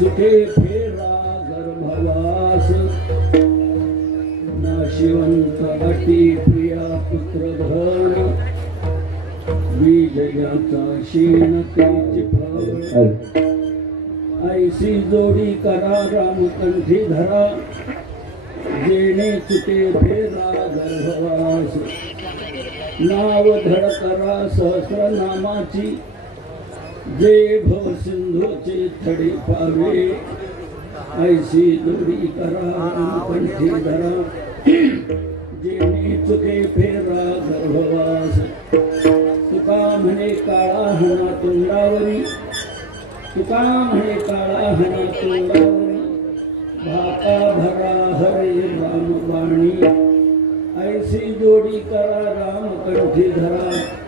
चुके फेरा गर्भवास नाशिवंत अटी प्रिया पुत्र धन विजयाचा शीण तेज फळ ऐसी जोडी करा रामकंठी धरा जेणे चुके फेरा गर्भवास नाव धड करा सहस्र नामाची जे भव सिंधूचे थडी पावे ऐसी जोडी करा रामकंठी धरा जेणे चुके फेरा गर्भवास तुका म्हणे काळा हना तोंडावरी तुका म्हणे काळा हना तोंडावरी भाका भरा हरे राम वाणी ऐसी जोडी करा रामकंठी धरा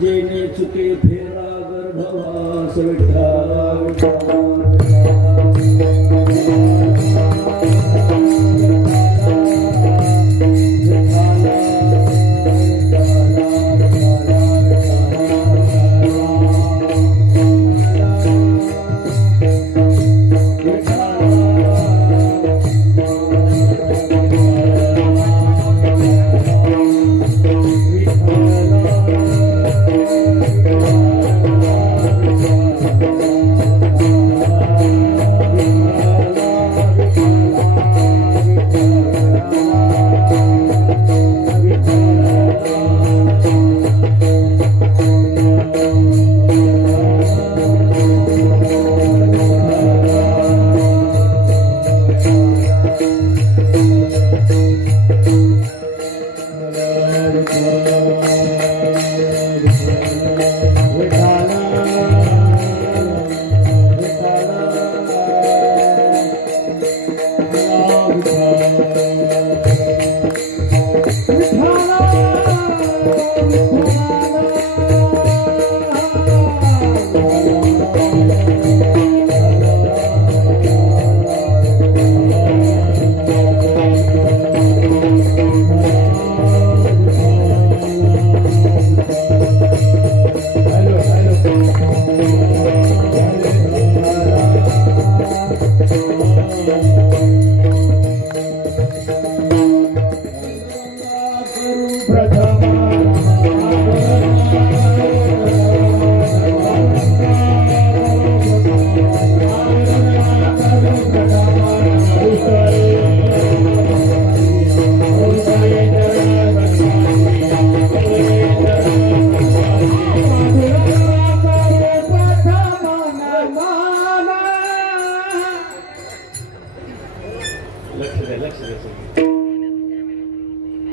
जेणे चुके फेरा गर्भवास विठ्ठल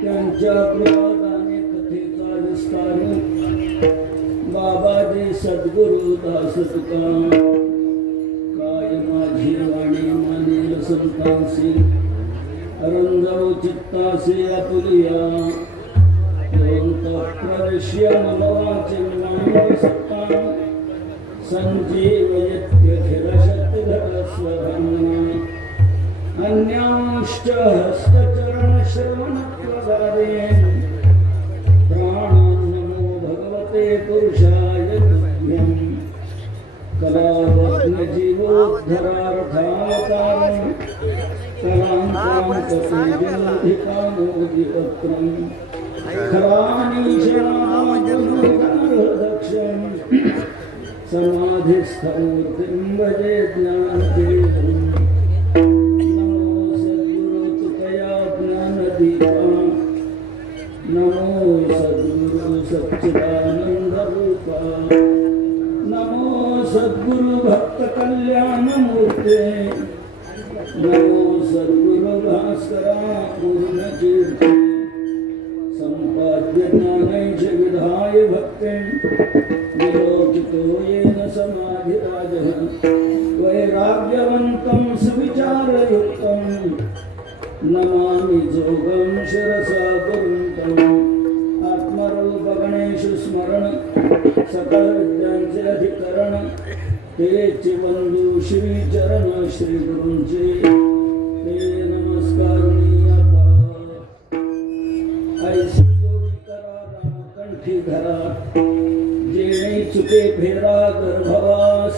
त्यांच्या प्रवादाने कथेचा विस्तार बाबाजी सद्गुरु दास तुका काय माझी वाणी मानेल संतांसी रंजव चित्तासी आपुलिया प्रवेश्य मनवाचे मानव सत्ता संजीवयत्यखिल शक्तिधर स्वधाम्ना अन्यांश्च हस्तचरण श्रवण प्रदारे प्राणान् नमो भगवते पुरुषाय तुभ्यं कलावत्न जीवोद्धरार्थावतारं कलां कलांकामोदिपत्रं खलानीशादक्षं समाधिस्थमूर्तिं भजे ज्ञानदेवम् नमो सद्गुरु सच्चिदानंद रूपा नमो सद्गुरु भक्त कल्याण मूर्ते नमो सद्गुरु भास्करा पूर्ण कीर्ति संपाद्य ज्ञानैष विधाय भक्ते विलोकितो येन समाधिराजः वैराग्यवन्तं सुविचारयुक्तं नमामि जोगं शिरसा दुरन्तम् आत्मरूप गणेश स्मरण सकल विद्यांचे अधिकरण तेचे बंधू श्री चरण श्री गुरूंचे ते नमस्कार आता ऐसी जोडी करा रामकंठी धरा जेणे चुके फेरा गर्भवास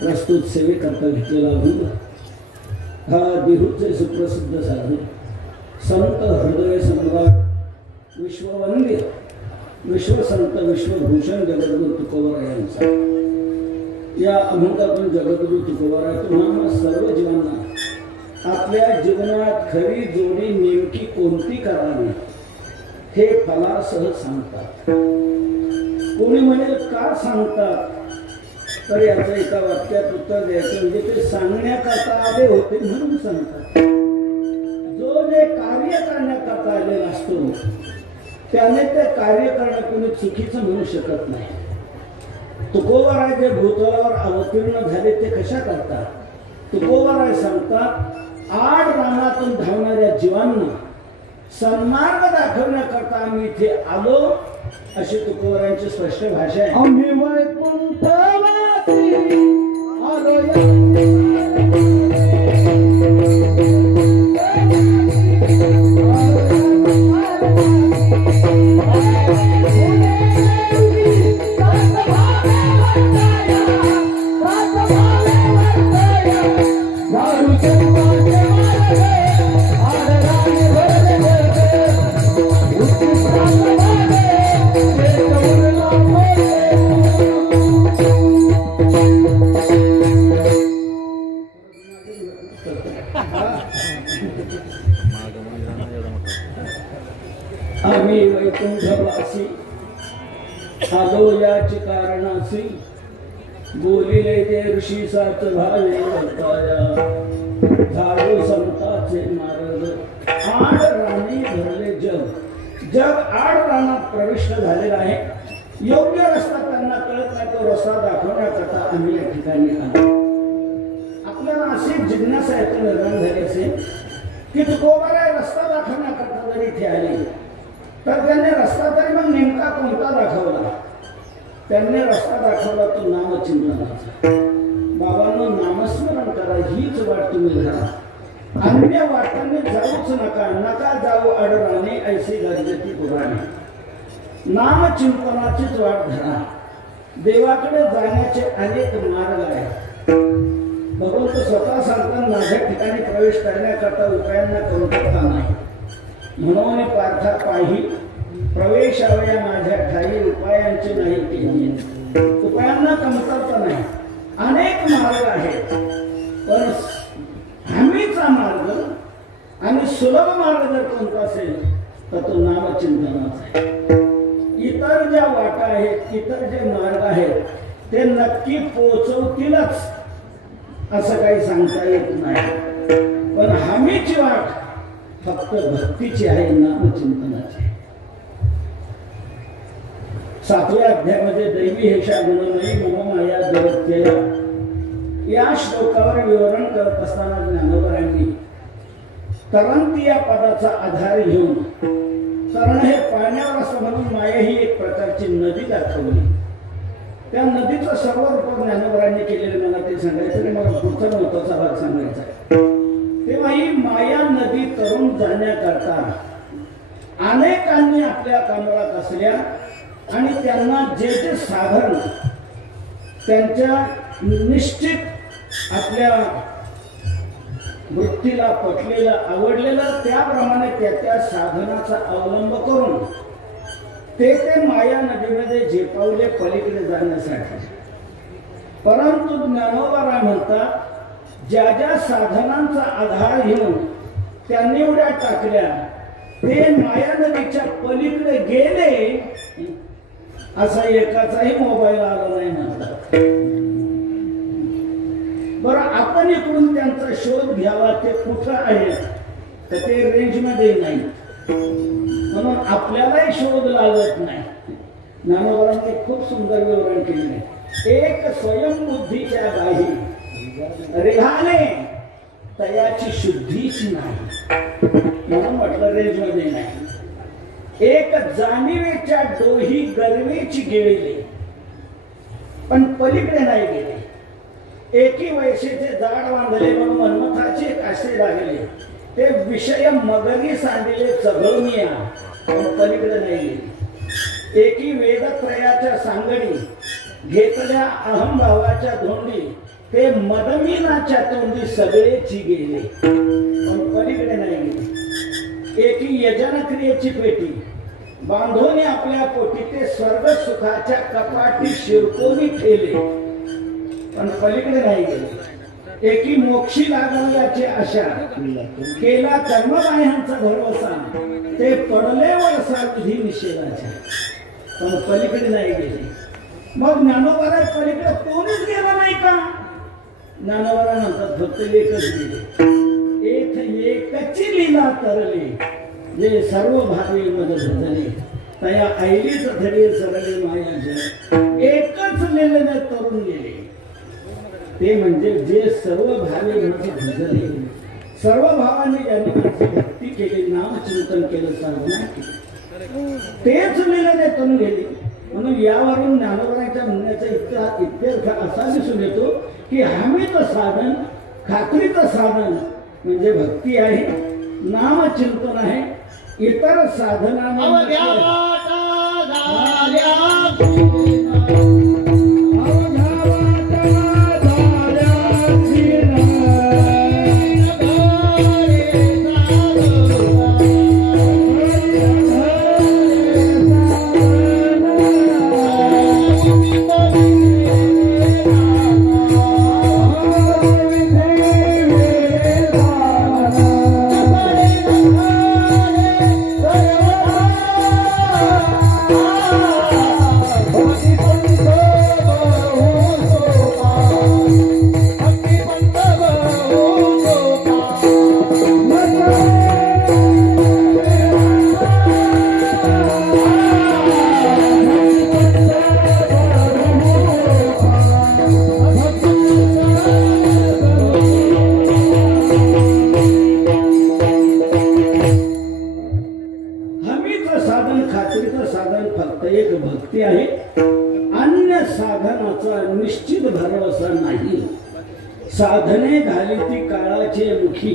प्रस्तुत सेवेकरता घेतलेला भंग हा बिहुचे सुप्रसिद्ध साधू संत हृदय सम्राट विश्ववंद्य विश्वसंत विश्वभूषण जगद्गुरु तुकोबाराय यांचा या अभंगातून जगद्गुरु तुकोबाराय तुम्हाला सर्व जीवांना आपल्या जीवनात खरी जोडी नेमकी कोणती करावी हे फलासह सांगतात. कोणी म्हणेल का सांगतात तर याचं एका वाक्यात उत्तर द्यायचं म्हणजे ते सांगण्याकरता आले होते म्हणून सांगतात. जो जे कार्य करण्याकरता आलेला असतो त्याने ते कार्य करणं कोणी चुकीचं म्हणू शकत नाही. तुकोबाराय जे भूतलावर अवतीर्ण झाले ते कशा करतात? तुकोबाराय सांगतात आड रानातून धावणाऱ्या जीवांना सन्मार्ग दाखवण्याकरता आम्ही इथे आलो अशी तुकोबारायांची स्पष्ट भाषा आहे. आम्ही वैकुंठवासी आलो आम्ही वैकुंठवासी आलो याची कारणासी बोलिले ते ऋषी साच भावे वर्ताया झाडू संताचे मार्ग आड राणी भरले जग जग आड रानात प्रविष्ट झालेला आहे. योग्य रस्ता त्यांना कळत नाही तो रस्ता दाखवण्याकरता आम्ही या ठिकाणी आलो. आपल्याला अशी जिज्ञासा यातून निर्माण झाली असेल की तुकोबाराय रस्ता दाखवण्याकरता जरी इथे आले तर त्यांनी रस्ता तरी मग नेमका कोणता दाखवला? त्यांनी रस्ता दाखवला तो नामचिंतनाचा. बाबांनो नामस्मरण करा हीच वाट तुम्ही धरा. अन्य वाटांनी जाऊच नका नका जाऊ अडराने ऐशी गरजेची पुराणे. नामचिंतनाचीच वाट धरा. देवाकडे जाण्याचे अनेक मार्ग आहेत. भगवंत स्वतः सांगतात माझ्या ठिकाणी प्रवेश करण्याकरता उपायांना कमतरता नाही. म्हणून पार्था पाही प्रवेशावया माझ्या ठाई उपायांचे नाही केली. उपायांना कमतरता नाही. अनेक मार्ग आहेत, पण हमीचा मार्ग आणि सुलभ मार्ग जर कोणता असेल तर तो नामचिंतनाचा आहे. इतर ज्या वाटा आहेत, इतर जे मार्ग आहेत ते नक्की पोचवतीलच असं काही सांगता येत नाही. पण हमीची वाट फक्त भक्तीची आहे, नामचिंतनाची. 7व्या अध्यायामध्ये दैवी हेषा गुणमयी मम माया जगत्यया या श्लोकावर विवरण करत असताना ज्ञानोबरांनी तरंती या पदाचा आधार घेऊन, तरण हे पाण्यावर असं म्हणून माया ही एक प्रकारची नदी दाखवली. त्या नदीचं सर्व रूप ज्ञानोबरांनी केलेले मला ते सांगायचं आणि मला पुढचा महत्वाचा भाग सांगायचा आहे. तेव्हा ही माया नदी तरुण जाण्याकरता अनेकांनी आपल्या कामाला कसल्या आणि त्यांना जे जे साधन त्यांच्या निश्चित आपल्या वृत्तीला पटलेलं आवडलेलं त्याप्रमाणे त्या साधनाचा अवलंब करून ते माया नदीमध्ये झेपावले पलीकडे जाण्यासाठी. परंतु ज्ञानोबा म्हणतात ज्या ज्या साधनांचा आधार घेऊन त्यांनी उड्या टाकल्या ते माया नदीच्या पलीकडे गेले असा एकाचाही मोबाईल आला नाही म्हणतात. बरं, आपण इकडून त्यांचा शोध घ्यावा. ते कुठं आहे तर ते रेंजमध्ये नाही, म्हणून आपल्यालाही शोध लागत नाही. ज्ञानोबांनी खूप सुंदर विवरण केले आहे. एक स्वयंबुद्धीच्या गाही रेहाने तयाची शुद्धीची नाही, म्हणून म्हटलं रेंजमध्ये नाही. एक जाणीवेच्या डोही गर्वेची गिळली पण पलीकडे नाही गेले. एकी वैशेचे जाड बांधले म्हणून मनमथाचे कासे लागले. ते विषय मगरी सांडिले चघळून या पण पलीकडे नाही गेले. एकी वेदत्रयाच्या सांगडी घेतल्या अहमभावाच्या धोंडी ते मदमीनाच्या तोंडी सगळेची गेले पण पलीकडे नाही गेले. एकी यजन क्रियेची पेटी बांधोनी आपल्या पोटी ते स्वर्ग सुखाच्या कपाटी शिरकोनी ठेले पण पलीकडे नाही गेले. एकी मोक्षी लागण्याची आशा केला कर्मबाह्यांचा भरवसा ते पडले वळसा विधी निषेधाचे पण पलीकडे नाही गेले. मग ज्ञानोबा पलीकडे कोणीच गेला नाही का? ज्ञानोबा म्हणतात फक्त एकच गेले. एकची लीला तरले जे सर्व भावी मदत झाले तया ऐलीच धडे सरले माया जग. एकच लिलेने तरुण गेले ते म्हणजे जे सर्व भावे मदत झाले, सर्व भावांनी ज्यांनी भक्ती केली, नामचिंतन केलं, साधना केली, तेच लिलेने तरुण गेले. म्हणून यावरून ज्ञानोबांच्या म्हणण्याचा इत्यर्थ असा दिसून येतो की हमीचं साधन, खात्रीचं साधन म्हणजे भक्ती आहे, नामचिंतन आहे. इतर साधनांना भक्ती आहे. अन्य साधनाचा निश्चित भरवसा नाही. साधने घाली ती काळाचे मुखी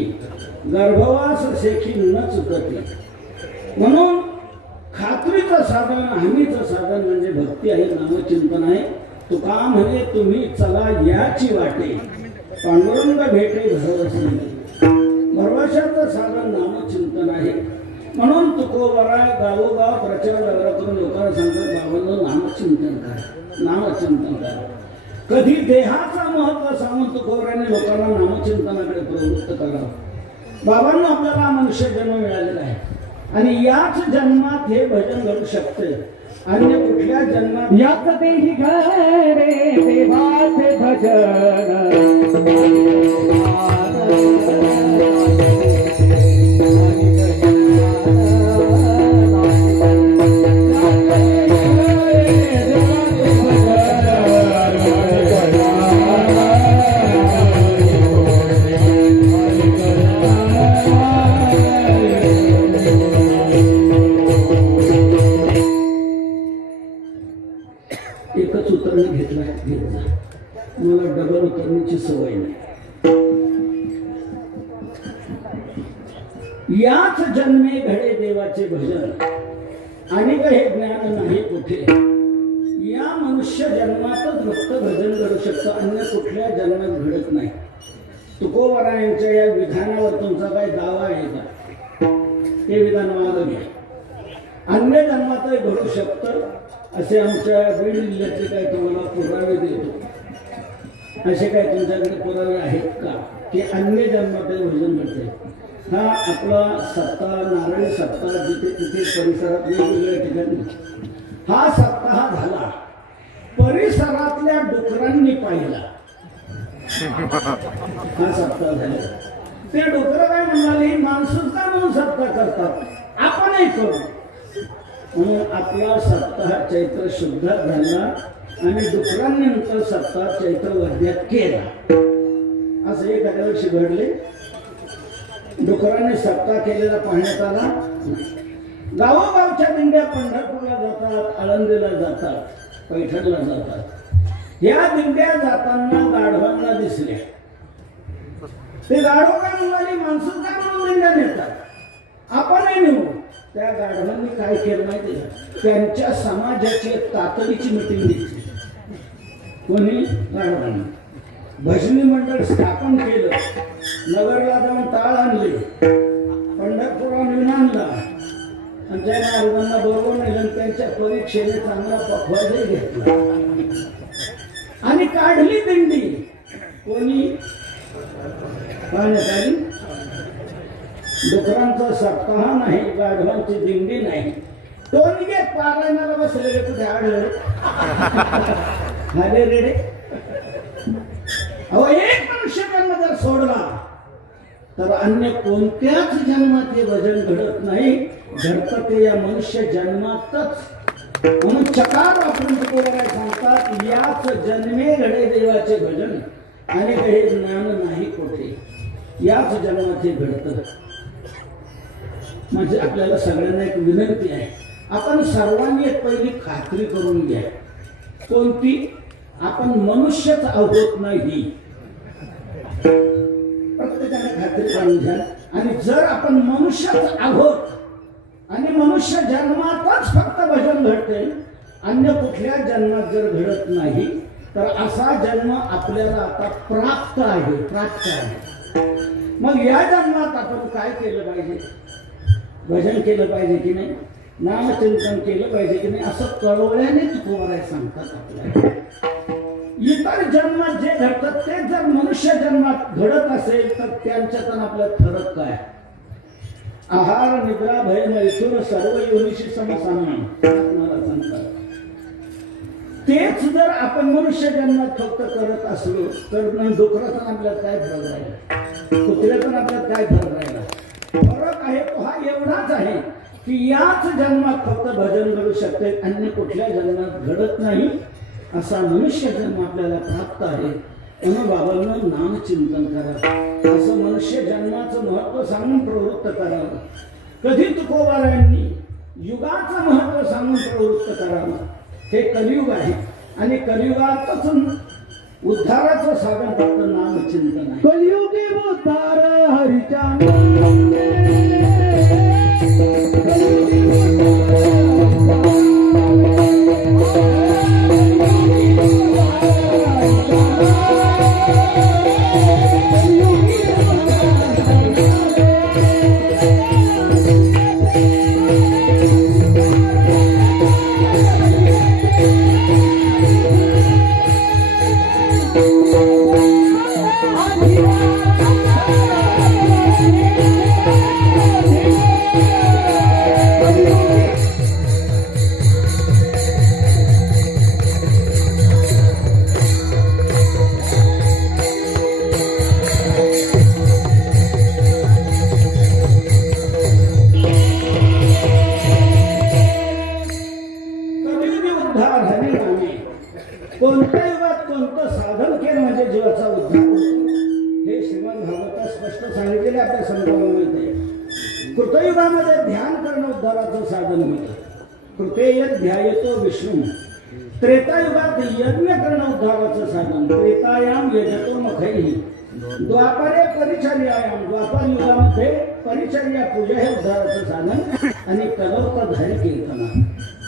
गर्भवास सेखी न चुकते. म्हणून खात्रीचं साधन, हमीचं साधन म्हणजे भक्ती आहे, नामचिंतन आहे. तुका म्हणे तुम्ही चला याची वाटे पांडुरंग भेटे घरवसले. भरवशाचं साधन नामचिंतन आहे. म्हणून तुकोबरा गावोगाव प्रचार वगैरे करून लोकांना सांगतात बाबांनो नामचिंतन करा, नामचिंतन करा. कधी देहाचा महत्व सांगून तुकोबराने लोकांना नामचिंतनाकडे प्रवृत्त करावं. बाबांना आपल्याला मनुष्य जन्म मिळालेला आहे आणि याच जन्मात हे भजन घडू शकते. अन्य कुठल्या जन्मात याच देही घडे देवाचे भजन. एकच उतरणी घेतला मला डबल उतरणीची सवय नाही. याच जन्मे घडे देवाचे भजन आणि हे ज्ञान नाही कुठे. या मनुष्य जन्मातच फक्त भजन घडू शकतं, अन्य कुठल्या जन्मात घडत नाही. तुकोबरायांच्या या विधानावर तुमचा काही दावा आहे का? ते विधान मागं घ्या. अन्य जन्मातही घडू शकतं असे आमच्या बीड जिल्ह्यातले काही तुम्हाला पुरावे देतो. असे काही तुमच्याकडे पुरावे आहेत का की अन्य जन्मातही भजन घडते? हा आपला सप्ताह नारळी सप्ताह जिथे तिथे परिसरात वेगवेगळ्या ठिकाणी हा सप्ताह झाला. परिसरातल्या डुकरांनी पाहिला हा सप्ताह झाला. ते डुकर काय म्हणाले, माणसं का म्हणून सप्ताह करतात, आपणही करू. म्हणून आपला सप्ताह चैत्र शुद्धात झाला आणि डुकरांनंतर सप्ताह चैत्र वद्यात केला. असं एखाद्या वर्षी घडले. डुकरांनी सप्ताह केलेला पाहण्यात आला. गावोगावच्या दिंड्या पंढरपूरला जातात, आळंदीला जातात, पैठणला जातात. या दिंड्या जाताना गाढवांना दिसल्या. ते गाढव काय म्हणाले, माणसं काय म्हणून दिंड्या नेतात, आपणही नेऊ. त्या गाढवांनी काय केलं माहिती आहे? त्यांच्या समाजाची तातडीची मिटिंग घेतली. कोणी? गाढवांनी. भजनी मंडळ स्थापन केलं. नगरला जाऊन टाळ आणले, पंढरपुरात नेऊन आणला आणि त्या गाढवांना बरोबर नेलं. त्यांच्या परीक्षेने चांगला पखवाजही घेतला आणि काढली दिंडी. कोणी? पाहण्यात आली. डुकरांचा सप्ताह नाही, गाढवांची दिंडी नाही. टोनगे पारायणाला बसलेले कुठे आढळ हरे रेडे. अहो, एक मनुष्य जन्म जर सोडला तर अन्य कोणत्याच जन्मात हे भजन घडत नाही. घडतं ते या मनुष्य जन्मातच. म्हणून चकार वापरून तुकोबराय सांगतात, याच जन्मे घडे देवाचे भजन आणि हे ज्ञान नाही कोठे. याच जन्मात हे घडतं. म्हणजे आपल्याला सगळ्यांना एक विनंती आहे, आपण सर्वांनी एक पहिली खात्री करून घ्या. कोणती? आपण मनुष्यच आहोत नाही. प्रत्येकाने खात्री करून घ्या. आणि जर आपण मनुष्यच आहोत आणि मनुष्य जन्मातच फक्त भजन घडते, अन्य कुठल्या जन्मात जर घडत नाही, तर असा जन्म आपल्याला आता प्राप्त आहे, प्राप्त आहे. मग या जन्मात आपण काय केलं पाहिजे? भजन केलं पाहिजे की नाही, नामचिंतन केलं पाहिजे की नाही, असं कळवल्याने तुकोबराय सांगतात आपल्याला. इतर जन्मात जे घडतात ते जर मनुष्य जन्मात घडत असेल तर त्यांच्यातून आपल्यात फरक काय? आहार निद्रा भय मैथुन सर्व योनिशी समसमान सांगतात. तेच जर आपण मनुष्य जन्मात फक्त करत असलो तर डुकरातून आपल्यात काय फरक राहिला, कुत्र्यातून आपल्यात काय फरक राहिला? फरक आहे तो हा एवढाच आहे की याच जन्मात फक्त भजन घडू शकते, अन्य कुठल्या जन्मात घडत नाही. असा मनुष्य जन्म आपल्याला प्राप्त आहे. म्हणून बाबांना नामचिंतन करा, असं मनुष्य जन्माचं महत्व सांगून प्रवृत्त करावं. कधी तुकोबरायांनी युगाचं महत्व सांगून प्रवृत्त करावं. हे कलियुग आहे आणि कलियुगातच उद्धाराचं साधन फक्त नामचिंतन आहे. कलियुगी उद्धार हरीच्या भागवतात स्पष्ट सांगितलेले आपल्या संतांना मिळते. कृतयुगामध्ये ध्यान करणं उद्धाराचं साधन मिळतं. कृतेय ध्यायतो विष्णू. त्रेतायुगात यज्ञ करणं उद्धाराचं साधन. त्रेतायाम यजतो मखैः. द्वापरे परिचर्यायाम. द्वापर युगामध्ये परिचर्या पूजा हे उद्धाराचं साधन. आणि कलौकधारी कीर्तना.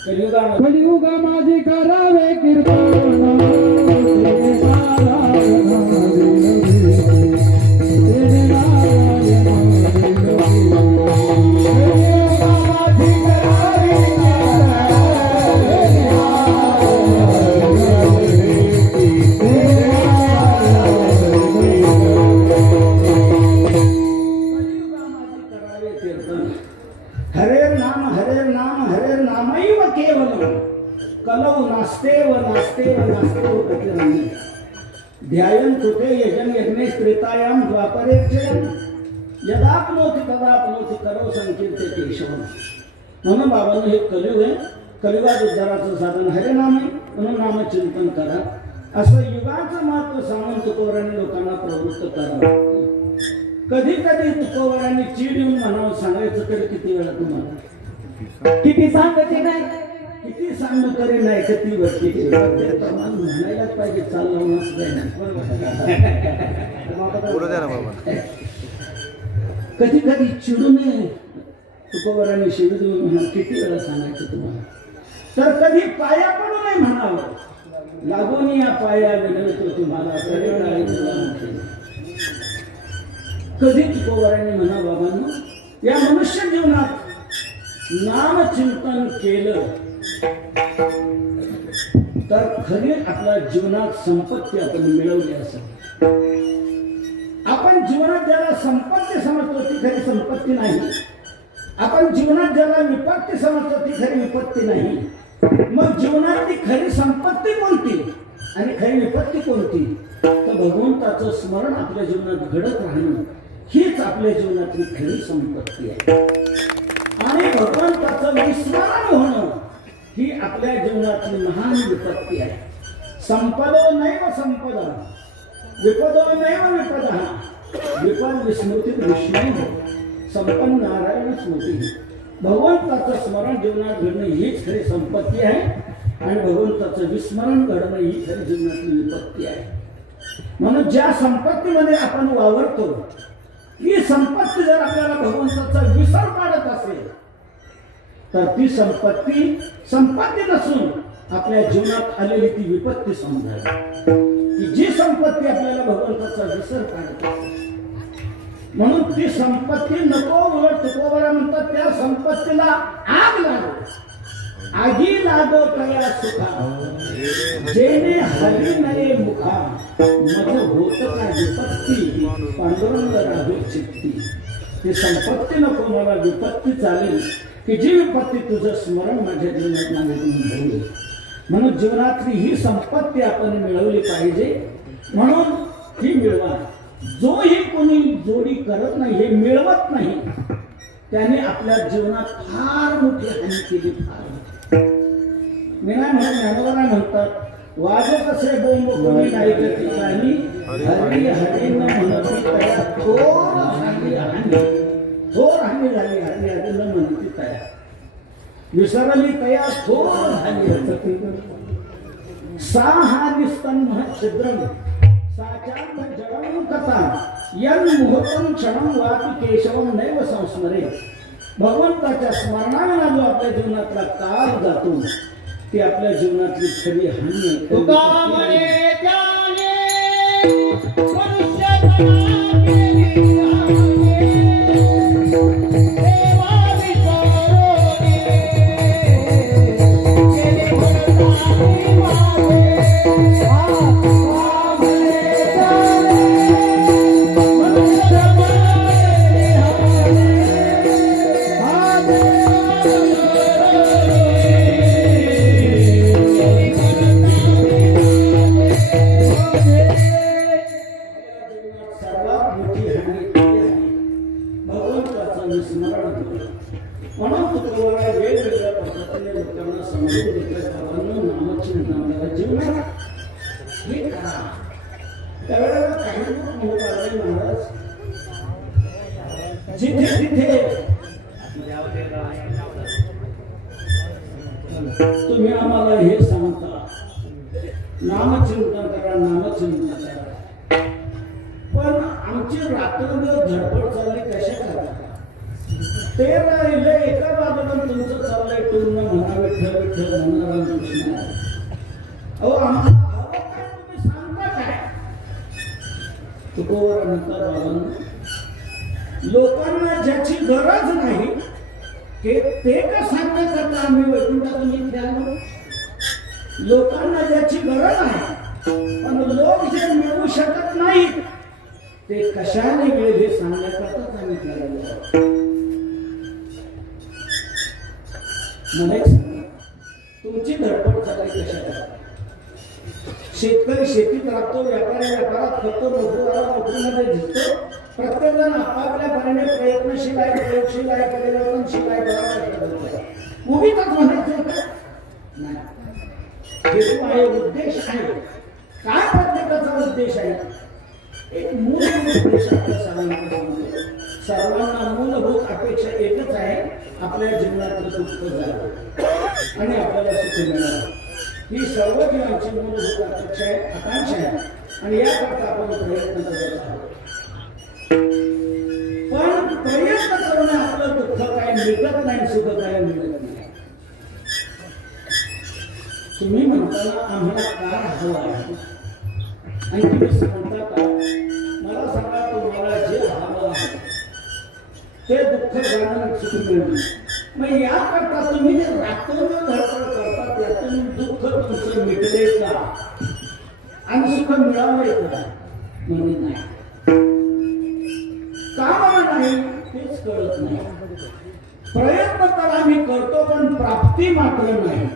कलियुगामध्ये कलियुग माझे करावे हरेर नामैव केवलम. कलौ नास्तेव नास्तेव नास्तेव कथलम. ध्यायन कृते यजन यज्ञे त्रेतायाम द्वापरे च यदाप्नोति तदाप्नोति करो संकीर्ते केशवम. म्हणून बाबांनो हे कलियुग आहे. कलियुगात उद्धाराचं साधन हरिनाम आहे. म्हणून नामचिंतन करा. असं युगाचं महत्व सांगून तुकोबारांनी लोकांना प्रवृत्त करावं. कधी कधी तुकोबारांनी चीड येऊन म्हणावं सांगायचं तरी किती वेळा तुम्हाला किती सांगायचे नाही. किती सांगू तरी नाही किती वर्षी म्हणायलाच पाहिजे. चाल लावूनच कधी कधी चिडू नये. तुकोबारांनी शिडू देऊन म्हणा किती वेळा सांगायचं तुम्हाला. तर कधी पाया पडू नये म्हणावं. लागून या पाया विनवतो तुम्हाला तरी काय तुला म्हटले. कधी तुकोबारांनी म्हणा बाबांनो या मनुष्य जीवनात नामचिंतन केलं तर खरी आपल्या जीवनात संपत्ती आपण मिळवली असेल. आपण जीवनात ज्याला संपत्ती समजतो ती खरी संपत्ती नाही. आपण जीवनात ज्याला विपत्ती समजतो ती खरी विपत्ती नाही. मग जीवनातली खरी संपत्ती कोणती आणि खरी विपत्ती कोणती. तर भगवंताचं स्मरण आपल्या जीवनात घडत राहणं हीच आपल्या जीवनातली खरी संपत्ती आहे. आणि भगवंताचं विस्मरण होणं ही आपल्या जीवनातली महान विपत्ती आहे. संपदो नैव संपदा विपदो नैव विपदा विपद विस्मृती विष्णू संपन्न नारायण स्मृती. भगवंताचं स्मरण जीवनात घडणं हीच खरी संपत्ती आहे. आणि भगवंताचं विस्मरण घडणं ही खरी जीवनातली विपत्ती आहे. म्हणून ज्या संपत्तीमध्ये आपण वावरतो ही संपत्ती जर आपल्याला भगवंताचा विसर पाडत असेल तर ती संपत्ती नसून आपल्या जीवनात आलेली ती विपत्ती समजावी. की जी संपत्ती आपल्याला भगवंताचा विसर पाडत असेल म्हणून ती संपत्ती नको. उलट तुकोबारा म्हणतात त्या संपत्तीला आग लागो. आगी लागो तया सुखा जेणे हरी नये मुखा. मग होत काय विपत्ती पांडुरंग राहू चित्ती. ती संपत्ती नको मला विपत्ती चालेल की जी विपत्ती तुझं स्मरण माझ्या जीवनात नाही. म्हणून जीवनातली ही संपत्ती आपण मिळवली पाहिजे. म्हणून ही मिळवा. जोही कोणी जोडी करत नाही हे मिळवत नाही त्याने आपल्या जीवनात फार मोठी हानी केली. फार मी नाही म्हणून ज्ञानोबा म्हणतात वाज कसे बोंब कोणी नाही ठिकाणी हरी हरी न म्हणती तया थोर झाली हानी. थोर हानी झाली. हरी हरी न म्हणती तया विसरली तया थोर झाली. सा हा निस्तन्म छिद्रम साचांत जडं कथा यन मुहूर्तम क्षणम वापी केशवम नैव संस्मरे. भगवंताच्या स्मरणाविना जो आपल्या जीवनातला काल जातो ती आपल्या जीवनातली खरी हानी आहे. जिथे जिथे तुम्ही आम्हाला हे सांगता नामचिंतन करा नामचिंतन करा, पण आमची रात्रभर धडपड चालली कशा करा ते राहिले एका बाजूला तुमचं चाललंय टूर्ण म्हणा विठ्ठल विठ्ठल म्हणा कृष्ण. अहो आम्हाला हवं काय तुम्ही सांगता काय? तुकोवर म्हणतात बाबांना, लोकांना ज्याची गरज नाही ते का सांगण्याकरता आम्ही वैकुंठातून इथे आलो. लोकांना ज्याची गरज आहे पण लोक जे मिळू शकत नाही ते कशाने मिळेल हे सांगण्याकरताच आम्ही ठरवलं. मला एक सांगा, तुमची धडपड चालली कशाला? शेतकरी शेतीत राहतो, व्यापारी व्यापारात करतो, नोकरीवाला नोकरीमध्ये दिसतो. प्रत्येक जण आपापल्या परीने प्रयत्नशील आहे, प्रयोगशील आहे, परिवर्तनशील आहे. उगीच म्हणायचं का? नाही. हेतू आहे, उद्देश आहे. काय प्रत्येकाचा उद्देश आहे? एक मूलभूत उद्देश आपल्या सर्वांना मूलभूत अपेक्षा एकच आहे, आपल्या जीवनातलं दुःख जावं आणि आपल्याला सुख मिळावं. ही सर्व जीवांची मूलभूत अपेक्षा आहे, आकांक्षा आहे आणि याकरता आपण प्रयत्न करत आहोत. पण प्रयत्न करून आपलं दुःख काय मिळत नाही, सुख काय मिळत नाही. तुम्ही म्हणताना आम्हाला काय हवं आहे आणि तुम्ही सांगता का? मला सांगा, तुम्हाला जे हवं आहे ते दुःख जाणून सुख मिळणं. मग याकरता तुम्ही जे रात्रभर धडपड करता त्यातून दुःख तुमचं मिटले का आणि सुख मिळाले का? म्हणून नाही. का मला नाही तेच कळत नाही. प्रयत्न तर आम्ही करतो पण प्राप्ती मात्र नाही.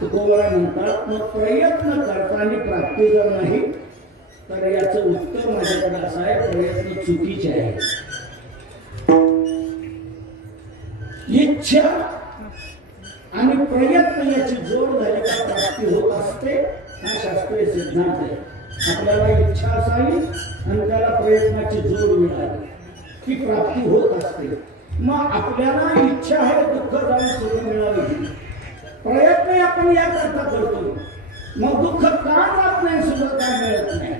तुकोबरा म्हणतात, मग प्रयत्न करताना प्राप्ती जर नाही तर याचं उत्तर माझ्याकडे असं आहे, प्रयत्न चुकीचे आहे. इच्छा आणि प्रयत्न याची जोड झाली का प्राप्ती होत असते, हा शास्त्रीय सिद्धांत आहे. आपल्याला इच्छा असावी आणि त्याला प्रयत्नाची जोड मिळाली की प्राप्ती होत असते. मग आपल्याला इच्छा आहे दुःख जाऊन सुख मिळावी, प्रयत्न आपण याकरता करतो, मग दुःख का जात नाही, सुख का मिळत नाही?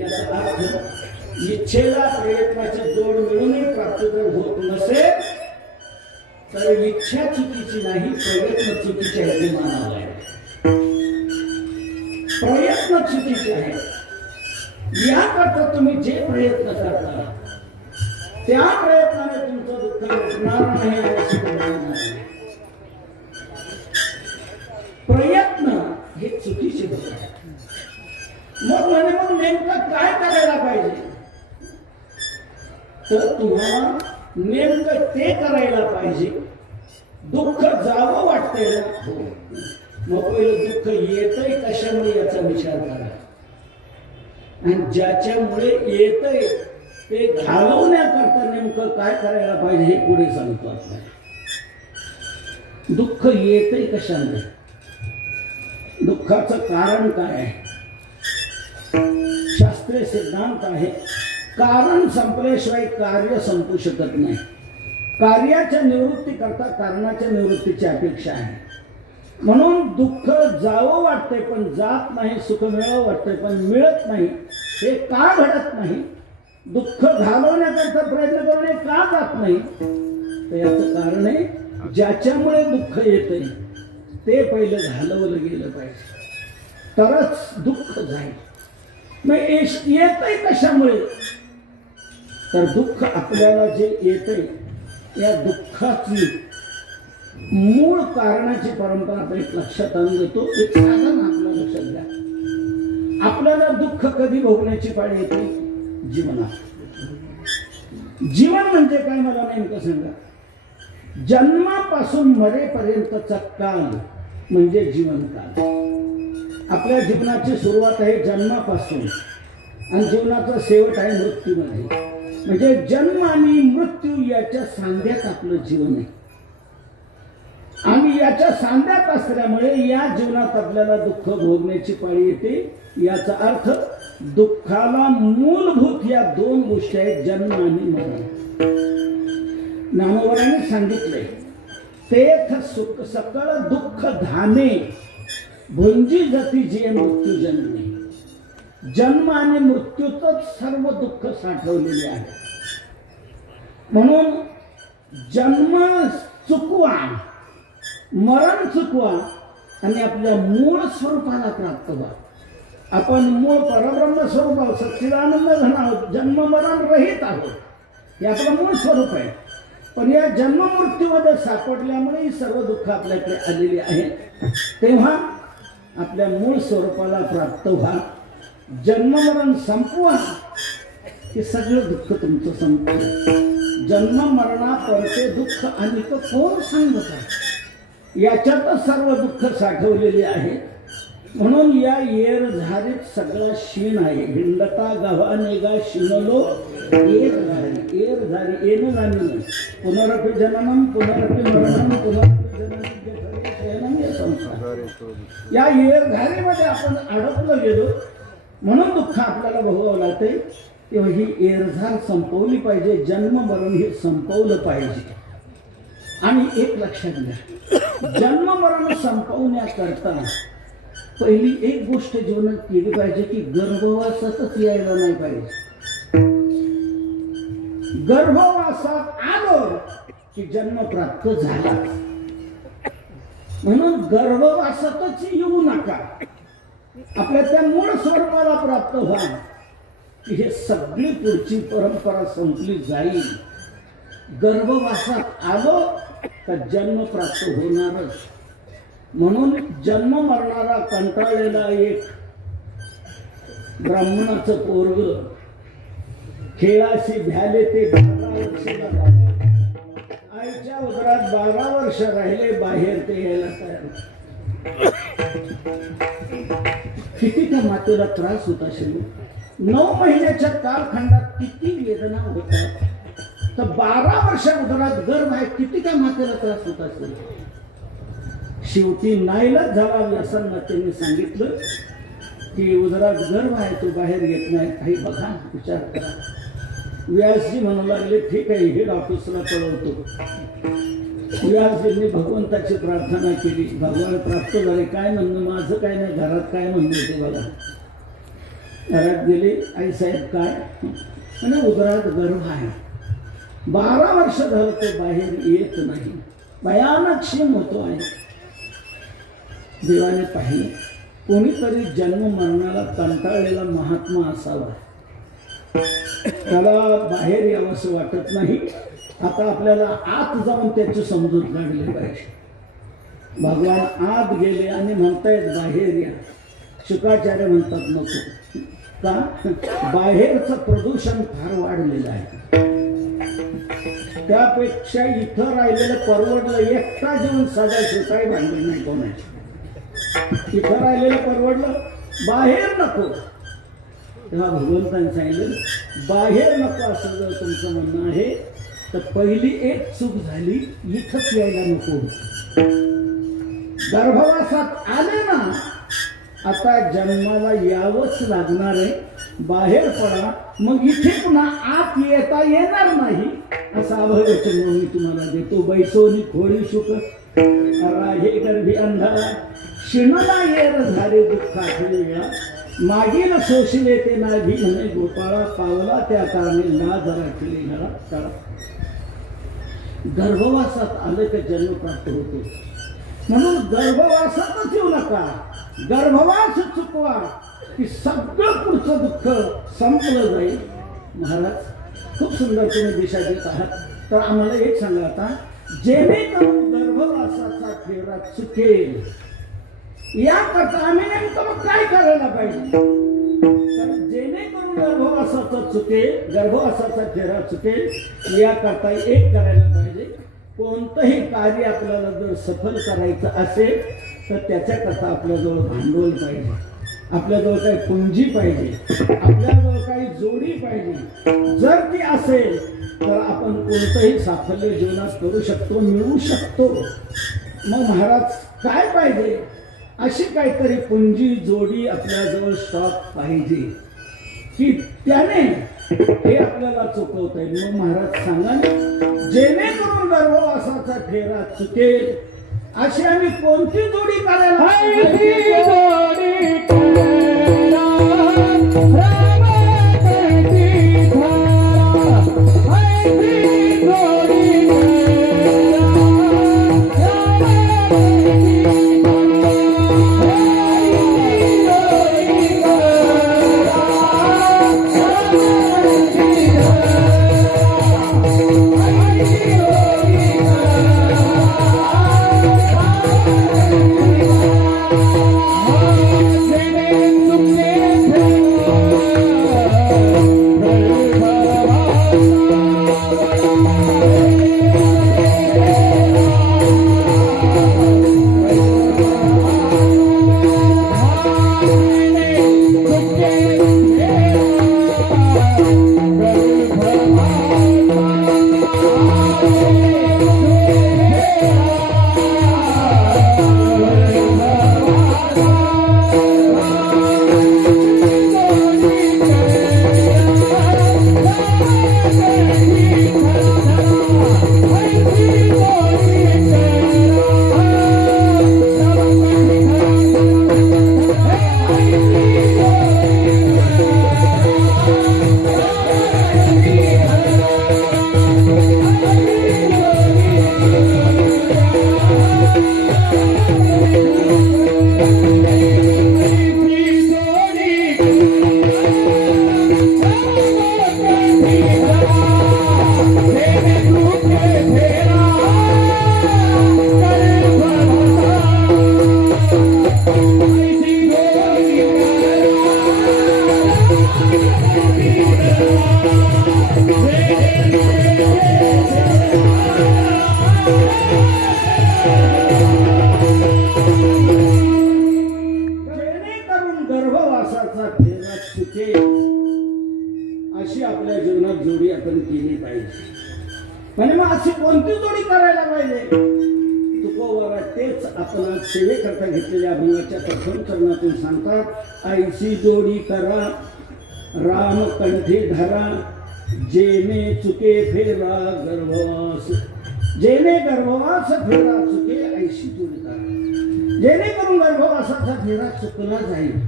याचा अर्थ इच्छेला प्रयत्नाची जोड मिळूनही प्राप्ती जर होत नसेल तर इच्छा चुकीची नाही, प्रयत्न चुकीचे आहे हे मानावं आहे. प्रयत्न चुकीचे आहे. याकरता तुम्ही जे प्रयत्न करता त्या प्रयत्नाने तुमचं दुःख मिटणार नाही आणि सुख मिळणार नाही. प्रयत्न हे चुकीचे होत आहे. मग नेमकं काय करायला पाहिजे? तर तुम्हाला नेमकं ते करायला पाहिजे. दुःख जावं वाटतंय ना, मग पहिलं दुःख येतंय कशामुळे याचा विचार करा आणि ज्याच्यामुळे येतंय ते घालवण्याकरता नेमकं काय करायला पाहिजे हे पुढे सांगतो आपल्याला. दुःख येतंय कशामुळे, दुःखाचं कारण काय आहे? शास्त्रीय सिद्धांत आहे, कारण संपल्याशिवाय कार्य संपू शकत नाही. कार्याच्या निवृत्ती करता कारणाच्या निवृत्तीची अपेक्षा आहे. म्हणून दुःख जावं वाटतंय पण जात नाही, सुख मिळावं वाटतंय पण मिळत नाही. हे का घडत नाही? दुःख घालवण्याकरता प्रयत्न करून का जात नाही? तर याचं कारण आहे, ज्याच्यामुळे दुःख येतंय ते पहिलं घालवलं गेलं पाहिजे, तरच दुःख जाईल. मग येतंय कशामुळे? तर दुःख आपल्याला जे येतंय या दुःखाची मूळ कारणाची परंपरा आपण एक लक्षात आणून देतो. एक साधन आपल्या लक्षात घ्या. आपल्याला दुःख कधी भोगण्याची पाळी येते? जीवनात. जीवन म्हणजे काय मला नेमकं सांगा? जन्मापासून मरेपर्यंतचा काल म्हणजे जीवनकाल. आपल्या जीवनाची सुरुवात आहे जन्मापासून आणि जीवनाचा शेवट आहे मृत्यूमध्ये. म्हणजे जन्म आणि मृत्यू याच्या सांध्यात आपलं जीवन आहे आणि याच्या सांध्यात असल्यामुळे या जीवनात आपल्याला दुःख भोगण्याची पाळी येते. याचा अर्थ दुःखाला मूलभूत या दोन गोष्टी आहेत, जन्म आणि मरण. ज्ञानोबांनी सांगितलंय, तेथ सुख सकळ दुःख धामे, भुंजी जती जे मृत्यू जन्मे. जन्म आणि मृत्यूतच सर्व दुःख साठवलेले आहे. म्हणून जन्म चुकवा, मरण चुकवा आणि आपल्या मूळ स्वरूपाला प्राप्त व्हा. आपण मूळ परब्रह्म स्वरूप आहोत, सच्चिदानंद घन आहोत, जन्म मरण रहित आहोत. हे आपलं मूळ स्वरूप आहे. पण या जन्म मृत्यूमध्ये सापडल्यामुळे ही सर्व दुःख आपल्याकडे आलेली आहेत. तेव्हा आपल्या मूळ स्वरूपाला प्राप्त व्हा, जन्म मरण संपवा, हे सगळं दुःख तुमचं संपलं. जन्म मरणा परते दुःख आणि तो कोण सांगत आहे, याच्यातच सर्व दुःख साठवलेले आहे. म्हणून या येर झारीत सगळा शीण आहे. हिंडता गव्हा नेगा शिनलो येर झारी. येर झारी येणं जाणं, पुनरपि जननम पुनरपि मरणम पुनरपि जननम हे संसार. या येर झारीमध्ये आपण अडकलो गेलो, म्हणून दुःख आपल्याला भोगावं लागते. तेव्हा ही येरझार संपवली पाहिजे, जन्म मरण हे संपवलं पाहिजे. आणि एक लक्षात घ्या, जन्म मरण संपवण्याकरता पहिली एक गोष्ट जीवनात केली पाहिजे की गर्भवासातच यायला नाही पाहिजे. गर्भवासात आलो की जन्म प्राप्त झाला. म्हणून गर्भवासातच येऊ नका, आपल्या त्या मूळ स्वरूपाला प्राप्त व्हा. हे सगळी पुढची परंपरा संपली जाईल. गर्भवासात आलो तर जन्म प्राप्त होणारच. म्हणून जन्म मरणारा कंटाळलेला एक ब्राह्मणाचं पोरग खेळाशी भ्याले ते 12 वर्षाला झाले. आईच्या उदरात 12 वर्ष राहिले, बाहेर ते यायला तयार. किती त्या मातेला त्रास होत असेल. 9 महिन्याच्या कालखंडात किती वेदना होतात. तर 12 वर्षा उदरात गर्भ आहे, किती त्या मातेला त्रास होत असेल. शेवटी नाईलाज झाला. व्यासन मातेने सांगितलं की उदरात गर्भ आहे, तो बाहेर येत नाही, काही बघा, विचार करा. व्यासजी म्हणू लागले, ठीक आहे, हेड ऑफिसला कळवतो. व्यासजींनी भगवंताची प्रार्थना केली. भगवान प्राप्त झाले. काय म्हणणं माझं काय नाही, घरात काय म्हणणं ते बघा. घरात गेले, आई साहेब काय म्हणजे उदरात गर्भ आहे, 12 वर्ष झालं तो बाहेर येत नाही, भयानक क्षीण होतो आहे. देवाने पाहिलं, कोणीतरी जन्म मरणाला कंटाळलेला महात्मा असावा, त्याला बाहेर यावंसं वाटत नाही. आता आपल्याला आत जाऊन त्याची समजूत काढली पाहिजे. भगवान आत गेले आणि म्हणतायत बाहेर या. शुकाचार्य म्हणतात नको, का बाहेरचं प्रदूषण फार वाढलेलं आहे, त्यापेक्षा इथं राहिलेलं परवडलं. एकटा जेवण सदाशिव काही भांडण नाही कोणाची. इथं राहिलेलं परवडलं, बाहेर नको. तेव्हा भगवंतांनी सांगितलं बाहेर नको. असं जर तुमचं म्हणणं आहे तर पहिली एक चूक झाली, इथंच यायला नको. गर्भवासात आले ना, आता जन्माला यावंच लागणार आहे. बाहेर पडा, मग इथे पुन्हा आत येता येणार नाही. असं अभयवचन मी तुम्हाला देतो. बैसोनी खोळी शुक हे गर्भी अंधारा, शिणला येर झाले दुःखाचे वेळा, मागील शोषले ते नाभी म्हणे गोपाळा, पावला त्या कारणे लाज राखली घरा करा. गर्भवासात आलं का जन्म प्राप्त होतो. म्हणून गर्भवासातच येऊ नका. गर्भवास चुकवा की सगळं पुढचं दुःख संपलं जाईल. महाराज खूप सुंदर तुम्ही दिशा देत आहात. तर आम्हाला एक सांगा आता, जेणेकरून गर्भवासाचा फेरा चुकेल याकरता आम्ही नेमकं मग काय करायला पाहिजे. तर जेणेकरून गर्भवासाचा चुकेल, गर्भवासाचा फेरा चुकेल याकरता एक करायला पाहिजे. कोणतंही कार्य आपल्याला जर सफल करायचं असेल तर त्याच्याकरता आपल्याजवळ भांडवल पाहिजे, आपल्याजवळ काही पुंजी पाहिजे, आपल्याजवळ काही जोडी पाहिजे. जर ती असेल तर आपण कोणतंही साफल्य जीवनात करू शकतो, मिळवू शकतो. मग महाराज काय पाहिजे, अशी काहीतरी पुंजी जोडी आपल्याजवळ स्टॉक पाहिजे. की त्याने हे आपल्याला चुकवता येईल. मग महाराज सांगा ना, जेणेकरून गर्भवासाचा फेरा चुकेल अशी आम्ही कोणती जोडी करायला गर्भवासाचा फेरा चुकेल अशी आपल्या जीवनात जोडी आपण केली पाहिजे. म्हणजे मग अशी कोणती जोडी करायला पाहिजे? तुकोबाबा तेच आपण सेवेकरता घेतलेल्या अभंगाच्या प्रथम चरणातून सांगतात. ऐशी जोडी करा राम कंठी धरा, जेणे चुके फेरा गर्भवास. जेणे गर्भवास फेरा चुके ऐशी जोडी करा, जेणेकरून गर्भवासाचा फेरा चुकला जाईल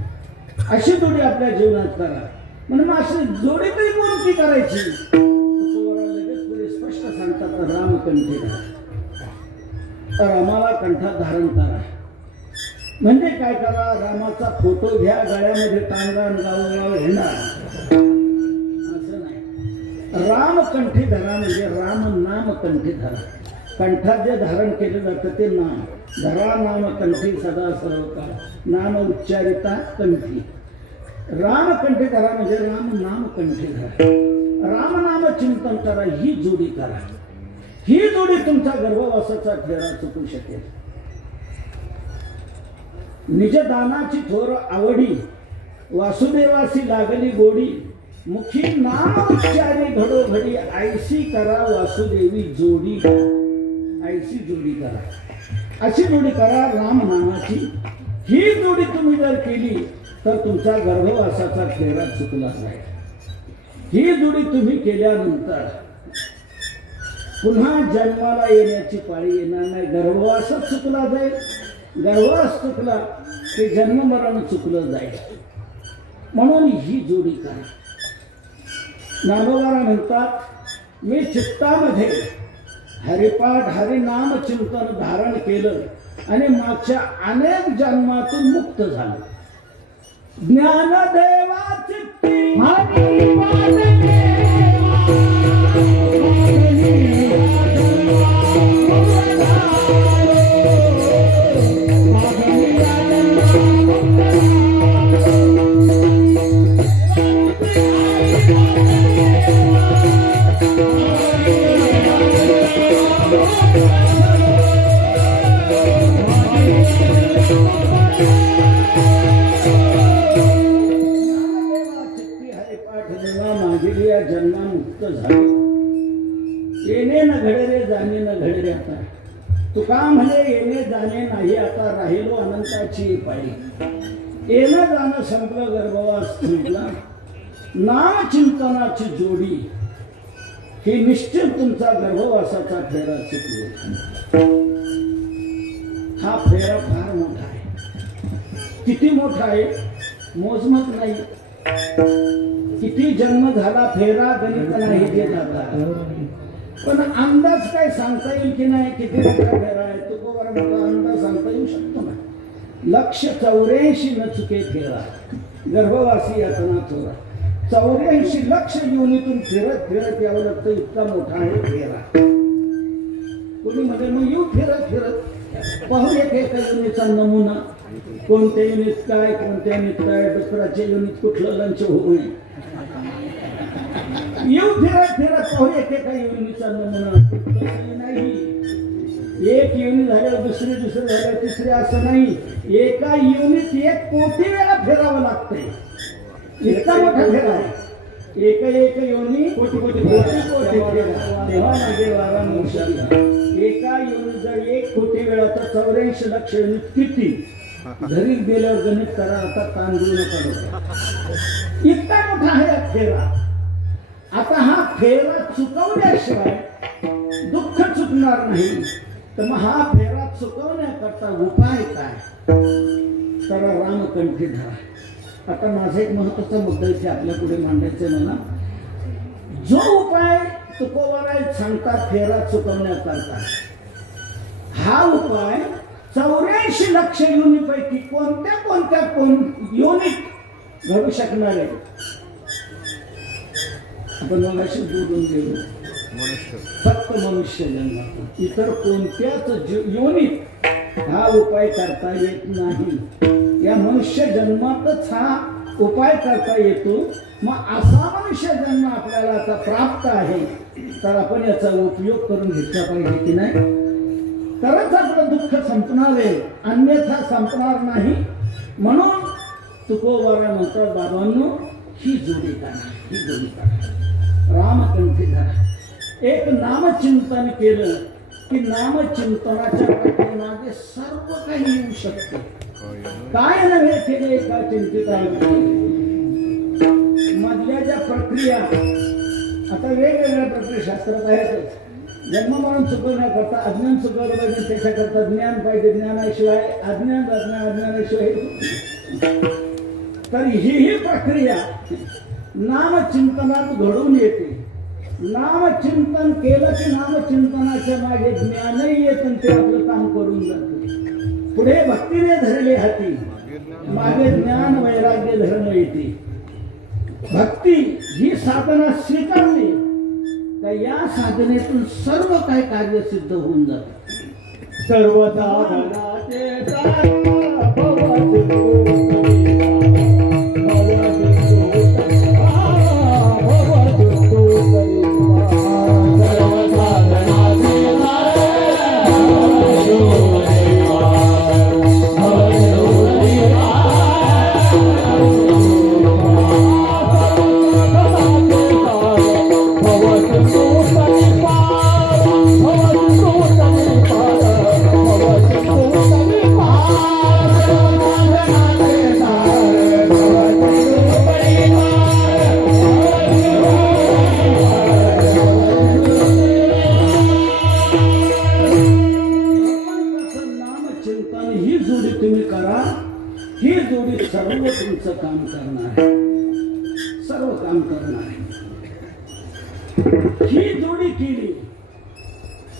अशी जोडी आपल्या जीवनात करा. म्हणून अशी जोडी तरी कोणती करायची? लगेच पुढे स्पष्ट सांगतात, रामकंठी धरा. रामाला कंठात धारण करा म्हणजे काय करा? रामाचा फोटो घ्या, गळ्यामध्ये टांगा, गावोगाव येणार असं नाही. रामकंठी धरा म्हणजे राम नाम कंठी धरा. कंठात जे धारण केलं जातं ते नाम. धरा नाम कंठी सदा सर्वकाळ, नाम उच्चारिता कंठी. राम कंठी धरा म्हणजे राम नाम कंठी धरा. राम नाम चिंतन करा, ही जोडी करा. ही जोडी तुमचा गर्भवासाचा फेरा चुकू शकेल. निज दानाची थोर आवडी, वासुदेवासी लागली गोडी, मुखी नाम उच्चारी घडोघडी, ऐशी करा वासुदेवी जोडी. ऐशी जोडी करा, अशी जोडी करा राम नामाची. ही जोडी तुम्ही जर केली तर तुमचा गर्भवासाचा फेरा चुकला नाही. ही जोडी तुम्ही केल्यानंतर पुन्हा जन्माला येण्याची पाळी येणार नाही. गर्भवासच चुकला जाईल. गर्भवास चुकला की जन्म मरण चुकलं जाईल. म्हणून ही जोडी करा. नामोबारा म्हणतात, मी चित्तामध्ये हरिपाठ हरिनाम चिंतन धारण केलं आणि मागच्या अनेक जन्मातून मुक्त झालो. ज्ञानदेवा चित्ती जन्मामुक्त झाले. येणे न घडे रे जाणे न घडे रे आता. तुका म्हणे येणे जाणे नाही आता, राहिलो अनंताची पायी. येणं जाणं संपलं, गर्भवास संपला. नाम चिंतनाची जोडी ही निश्चित तुमचा गर्भवासाचा फेरा चुकवेल. हा फेरा फार मोठा आहे. किती मोठा आहे मोजमत नाही. किती जन्म झाला फेरा गणित नाही ते जातात. पण अंदाज काय सांगता येईल की नाही किती मोठा फेरा आहे तो अंदाज सांगता येऊ शकतो ना. 184 न चुके फेरा गर्भवासी यातना थोरा. 84 लक्ष योनीतून फिरत फिरत यावं लागतं. इतका मोठा आहे फेरा. कोणी म्हणजे मग येऊ फिरत फिरत पाहू एका योनीचा नमुना. कोणत्या युनिट काय कोणत्या युनिट काय डुकराचे युनिट कुठलं लंच होऊ नये. येऊ फिरत फिरत पाहू एका युनिटचा नमुना. नाही एक युनिट झाल्यावर दुसरी झाल्यावर तिसरी असं नाही. एका युनिट 1 कोटी वेळा फिरावं लागतंय. इतका मोठा फेरा आहे. एक योनी कोटी फेरा. तेव्हा माझे बाबा मुशाला एका युनिट जर 1 कोटी वेळा तर 84 लक्ष युनिट किती घरी गेल्यावर गणित करा. आता तांदूळ नका. इतका मोठा आहे फेरा. आता हा फेरा चुकवल्याशिवाय दुःख चुकणार नाही. तर मग हा फेरा चुकवण्याकरता उपाय काय तर रामकंठी धरा. आता माझा एक महत्वाचा मुद्दा इथे आपल्या पुढे मांडायचा आहे मला. जो उपाय तुकोबाराय सांगतात फेरा चुकवण्याकरता हा उपाय 84 लक्ष योनीपैकी कोणत्या योनीत घडू शकणार आहे. आपण मगाशी बोलून गेलो फक्त मनुष्य जन्मात. इतर कोणत्याच योनीत हा उपाय करता येत नाही. या मनुष्य जन्मातच हा उपाय करता येतो. मग असा मनुष्य जन्म आपल्याला आता प्राप्त आहे तर आपण याचा उपयोग करून घेतला पाहिजे की नाही. तरच आपलं दुःख संपणार आहे. अन्यथा संपणार नाही. म्हणून तुकोबारा म्हणतात बाबांनो ही जोडी करा. रामकंठी धरा. एक नामचिंतन केलं की नामचिंतनाच्या पाठीमागे सर्व काही येऊ शकते. काय नव्हे केले का चिंतित मधल्या ज्या प्रक्रिया आता वेगवेगळ्या प्रक्रिया शास्त्रात आहेतच. जन्म म्हणून चुकवण्याकरता अज्ञान चुकवलं पाहिजे. त्याच्याकरता ज्ञान पाहिजे. ज्ञानाशिवाय अज्ञानाशिवाय तर ही प्रक्रिया नामचिंतनात घडून येते. नामचिंतन केलं की नामचिंतनाच्या मागे ज्ञानही येत आणि ते आपलं काम करून जाते. पुढे भक्तीने धरले हाती मागे ज्ञान वैराग्य धर्म येते. भक्ती ही साधना स्वीकारली का या साधनेतून सर्व काही कार्य सिद्ध होऊन जातं. सर्व साधनाचे ही जोडी केली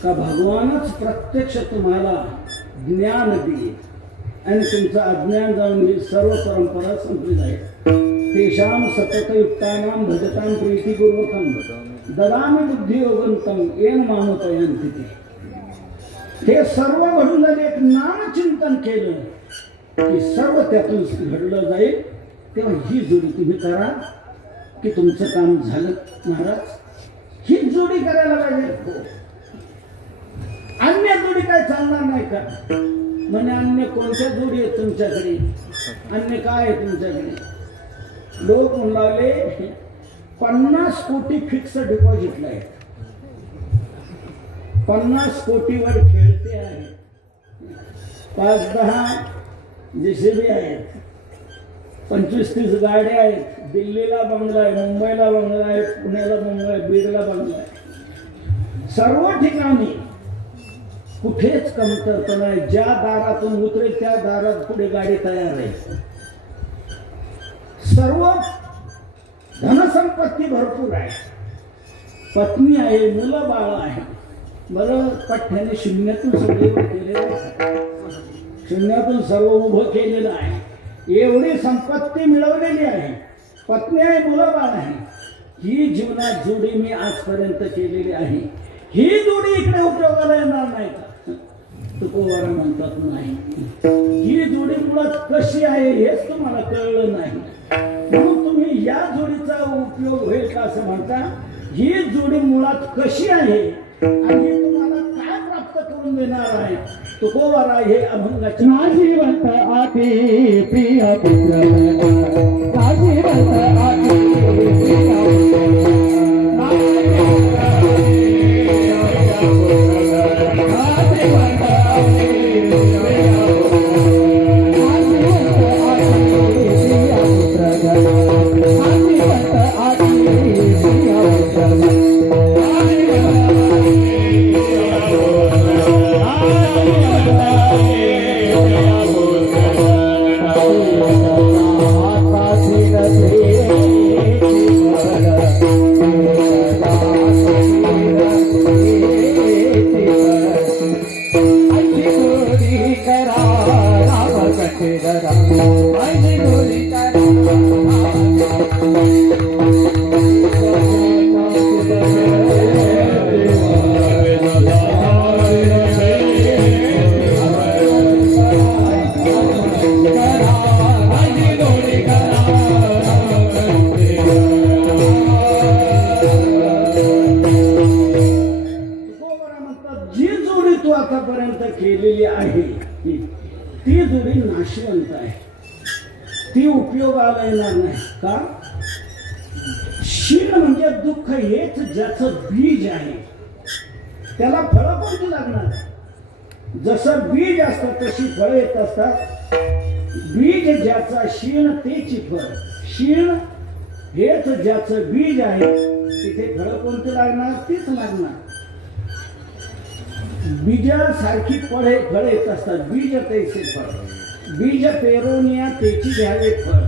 का भगवानच प्रत्यक्ष तुम्हाला ज्ञान देईल आणि तुमचं अज्ञान जाऊन येईल. सर्व परंपरा संपली जाईल. तेषाम सततयुक्तानां भजतां प्रीतिपूर्वकं ददामि बुद्धियोगंतं येन मामोपयन्ति ते. हे सर्व घडून झाले. एक नामचिंतन केलं की सर्व त्यातून घडलं जाईल. तेव्हा ही जोडी तुम्ही करा की तुमचं काम झालं. महाराज ही जोडी करायला पाहिजे. अन्य जोडी काय चालणार नाही का. म्हणजे अन्य कोणत्या जोडी आहेत तुमच्याकडे. अन्य काय आहे तुमच्याकडे. लोक म्हणाले 50 कोटी फिक्स डिपॉझिटला आहे. 50 कोटीवर खेळते आहेत. 5-10 JCB आहेत. 25-30 गाड्या आहेत. दिल्लीला बंगला आहे, मुंबईला बंगला आहे, पुण्याला बंगला आहे, बीडला बंगला आहे. सर्व ठिकाणी कुठेच कमतरता नाही. ज्या दारातून उतरेल त्या दारात पुढे गाडी तयार आहे. सर्व धनसंपत्ती भरपूर आहे. पत्नी आहे, मुलं बाळ आहे. बरं, पठ्याने शून्यातून सगळे केलेलं आहे. शून्यातून सर्व उभं केलेलं आहे. एवढी संपत्ती मिळवलेली आहे. पत्नी आहे, मुलं बाळ आहे. ही जीवनात जोडी मी आजपर्यंत केलेली आहे. ही जोडी इकडे उपयोगाला येणार नाही का? तुकोबारा म्हणतात नाही. ही जोडी मुळात कशी आहे हेच तुम्हाला कळलं नाही. म्हणून तुम्ही या जोडीचा उपयोग होईल का असं म्हणता. ही जोडी मुळात कशी आहे आणि हे तुम्हाला काय प्राप्त करून देणार आहे. तुकोबारा हे अभंगाचे नाशिवंत आती प्रिय पुत्र नाशिवंत आती प्रिय केलेली आहे ती जोडी नाशवंत आहे. ती उपयोगाला येणार नाही का? शील म्हणजे दुःख हेच ज्याचं बीज आहे त्याला फळं कोणती लागणार. जसं बीज असतं तशी फळं येत असतात. बीज ज्याचा शीण तेची फळ. शीण हेच ज्याचं बीज आहे तिथे फळं कोणती लागणार? तीच लागणार. बीजासारखी फळे येत असतात. बीज तैसे फळ. बीज पेरोनिया तेची घ्यावे फळ.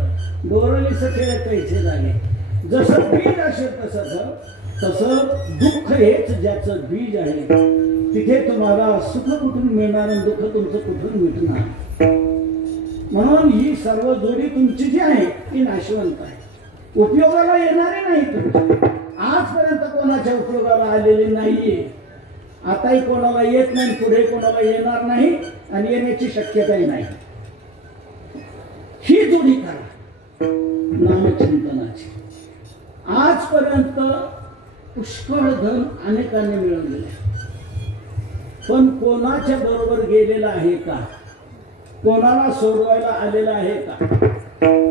डोरली सखेळ तैसे झाले. जसं बीज असेल तसं दुःख हेच ज्याचं बीज आहे तिथे तुम्हाला सुख कुठून मिळणार आणि दुःख तुमचं कुठून मिटणार. म्हणून ही सर्व जोडी तुमची जी आहे ती नाशवंत आहे. उपयोगाला येणारी नाही. तुमची आजपर्यंत कोणाच्या उपयोगाला आलेली नाहीये. आताही कोणाला येत नाही, पुढे कोणाला येणार नाही आणि येण्याची शक्यताही नाही. ही जोडी करा नामचिंतनाची. आजपर्यंत पुष्कळ धन अनेकांनी मिळवलेले पण कोणाच्या बरोबर गेलेला आहे का? कोणाला सोडवायला आलेला आहे का?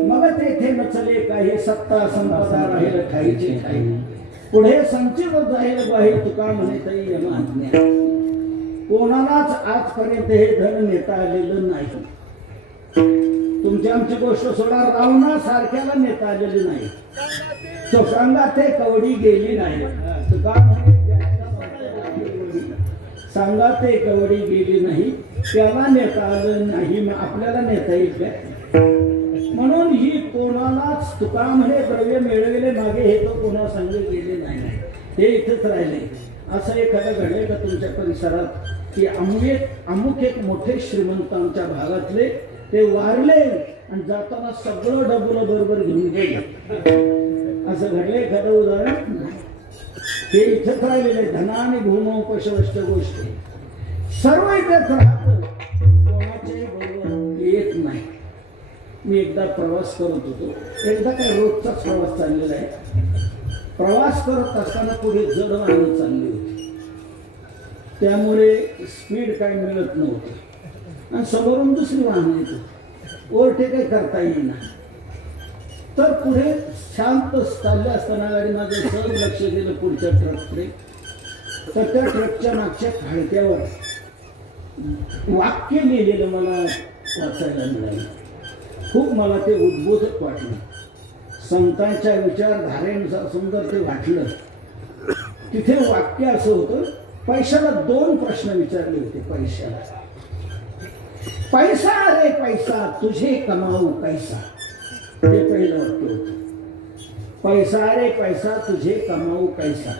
मग तेथे नचले का हे सत्ता संपदा राहील ठाईचे ठाई. पुढे संचित जाईल बाहेर तुका म्हणे तरी आज्ञा. कोणालाच आजपर्यंत हे धन नेता आलेलं नाही. तुमची आमची गोष्ट सोडा, रावणा सारख्याला नेता आलेली नाही. तो सांगा ते कवडी गेली नाही. तुका म्हणे सांगा ते कवडी गेली नाही. त्याला नेता आलं नाही, मग आपल्याला नेता येईल काय? म्हणून ही कोणालाच तुका म्हणे द्रव्य मिळविले मागे हे तो कोणा सांगले गेले नाही. हे इथेच राहिले. असं एखादं घडले का तुमच्या परिसरात की अमुक एक मोठे श्रीमंत आमच्या भागातले ते वारले आणि जाताना सगळं डबुलं बरोबर घेऊन गेले, असं घडले एखादं उदाहरण? हे इथेच राहिलेले. धनाने भूमोपशवष्ट गोष्टी सर्व इथेच राहतं, कोणाच्याही बरोबर येत नाही. मी एकदा प्रवास करत होतो. एकदा काय रोजचाच प्रवास चाललेला आहे. प्रवास करत असताना पुढे जड वाहनं चालली होती. त्यामुळे स्पीड काय मिळत नव्हतं आणि समोरून दुसरी वाहनं येत होती. ओव्हरटेक काही करता येईना. तर पुढे शांत चालले असताना गाडी माझं सहज लक्ष गेलं पुढच्या ट्रककडे. तर त्या ट्रकच्या मागच्या खाडक्यावर वाक्य लिहिलेलं मला वाचायला मिळालं. खूप मला ते उद्बोधक वाटलं. संतांच्या विचारधारेनुसार सुंदर ते वाटलं. तिथे वाक्य असं होतं, पैशाला 2 प्रश्न विचारले होते. पैसा रे पैसा तुझे कमाऊ कैसा, हे पहिलं वाक्य होतं. पैसा रे पैसा तुझे कमाऊ कैसा.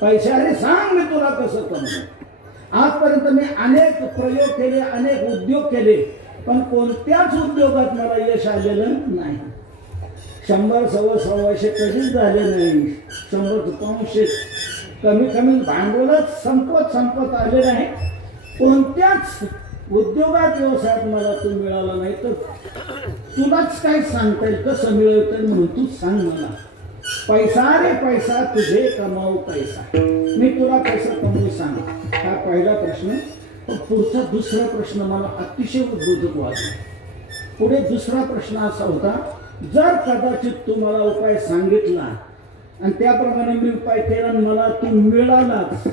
पैसा रे सांग मी तुला कसं कमवू. आजपर्यंत मी अनेक प्रयोग केले, अनेक उद्योग केले, पण कोणत्याच उद्योगात मला यश आलेलं नाही. 100 सव्वाशे कधीच झाले नाही. 100 500 कमी भांडवलच संपत आले नाही. कोणत्याच उद्योगात व्यवसायात मला तू मिळाला नाही. तर तुलाच काय सांगता येईल कसं मिळवता येईल म्हणून तू सांग मला. पैसा रे पैसा तुझे कमाऊ पैसा, मी तुला पैसा कमवू सांग. हा पहिला प्रश्न. पण पुढचा दुसरा प्रश्न मला अतिशय उद्बोधक वाटला. पुढे दुसरा प्रश्न असा होता, जर कदाचित तू मला उपाय सांगितला आणि त्याप्रमाणे मी उपाय केला आणि मला तू मिळालाच,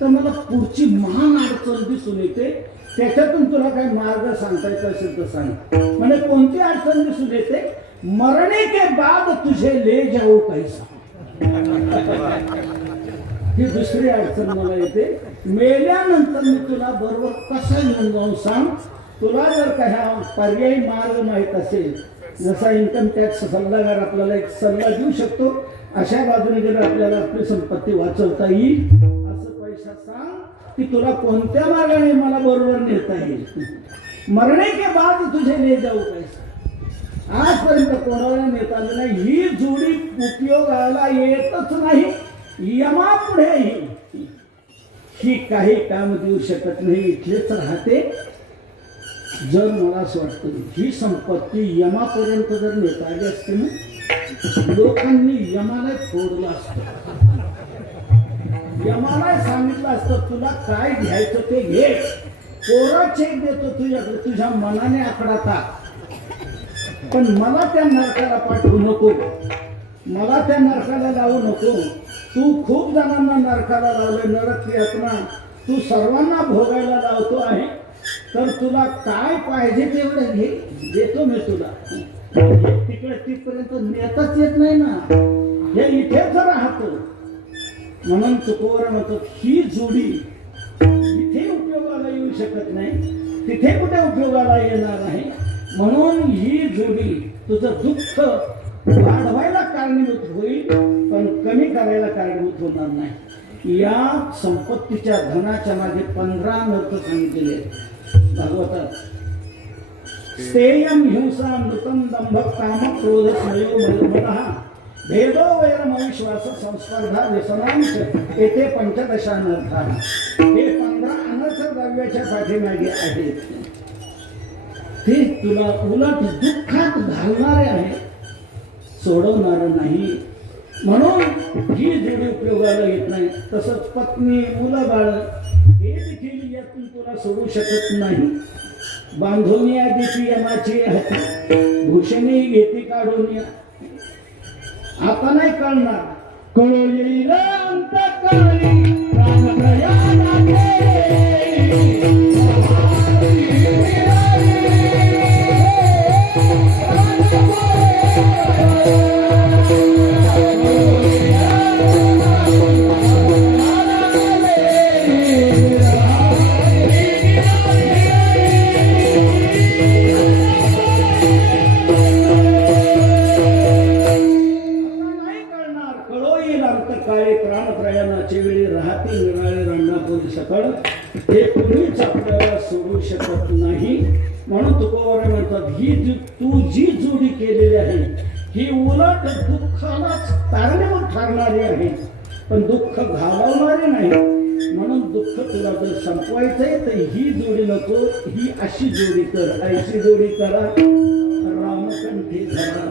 तर मला पुढची महान अडचण दिसून येते. त्याच्यातून तुला काही मार्ग सांगता येत असेल तर सांग. म्हणजे कोणती अडचण दिसून येते? मरणे के बाद तुझे ले जाऊ कैसा, ही दुसरी अडचण मला येते. मेल्यानंतर मी तुला बरोबर कसा घेऊन जाऊन सांग. तुला जर काही पर्यायी मार्ग माहीत असेल, जसा इन्कम टॅक्स सल्लागार आपल्याला एक सल्ला देऊ शकतो, अशा बाजूने गेलं आपल्याला आपली संपत्ती वाचवता येईल, असं पैसा सांग की तुला कोणत्या मार्गाने मला बरोबर नेता येईल. मरणे के बाद तुझे ले जाऊ कैसा. आजपर्यंत कोणाला नेता आलं नाही. ही जोडी उपयोगाला येतच नाही. यमापुढेही ही काही काम देऊ शकत नाही. इथलेच राहते. जर मला असं वाटतं ही संपत्ती यमापर्यंत जर नेता आली असते ना, लोकांनी यमाला फोडलं असतं. यमाला सांगितलं असतं तुला काय घ्यायचं ते घे, कोरा चेक देतो तुझ्याकडे, तुझ्या मनाने आकडा टाक, पण मला त्या नरकाला पाठवू नको, मला त्या नरकाला लावू नको. तू खूप जणांना नरकाला लावले, नरक यातना तू सर्वांना भोगायला लावतो आहे. तर तुला काय पाहिजे तेवढं घे, देतो मी तुला. तिकडे तिथपर्यंत नेताच येत नाही ना, हे इथेच राहतो. म्हणून तुकोवर म्हणतात ही जोडी इथे उपयोगाला येऊ शकत नाही, तिथे कुठे उपयोगाला येणार आहे. म्हणून ही जोडी तुझं दुःख वाढवायला कारणीभूत होईल, पण कमी करायला कारणीभूत होणार नाही. या संपत्तीच्या धनाच्या मागे 15 अर्थ सांगितलेले आहेत भागवतात. स्थेयम हिंसा नृतम दंभ काम क्रोध स्मयो मदः भेदो वैरम अविश्वास संस्पर्धा व्यसनांश येथे 15 अनर्थाः. हे 15 अनर्थ द्रव्याच्या पाठीमागे आहेत. ते तुला उलट दुःखात घालणारे आहे, सोडवणार नाही. म्हणून ही जोडी उपयोगाला येत नाही. तसंच पत्नी मुलं बाळ हे देखील यातून तुला सोडू शकत नाही. बांधून या देती यमाची हाती, भूषणी घेती काढून या. आता नाही कळणार, कळू येईल अंतकाळी रामप्रयाणाचे. वेळी राहते निराळे रंगापुरी सकळ, हे कुणीच आपल्याला सोडू शकत नाही. म्हणून तुकोबारा म्हणतात ही तू जी जोडी केलेली आहे ही उलट दुःखालाच कारणीभूत ठरणारी आहे, पण दुःख घालवणारी नाही. म्हणून दुःख तुला जर संपवायचंय तर ही जोडी नको, ही अशी जोडी कर, ऐशी जोडी करा. रामकंठी धरा.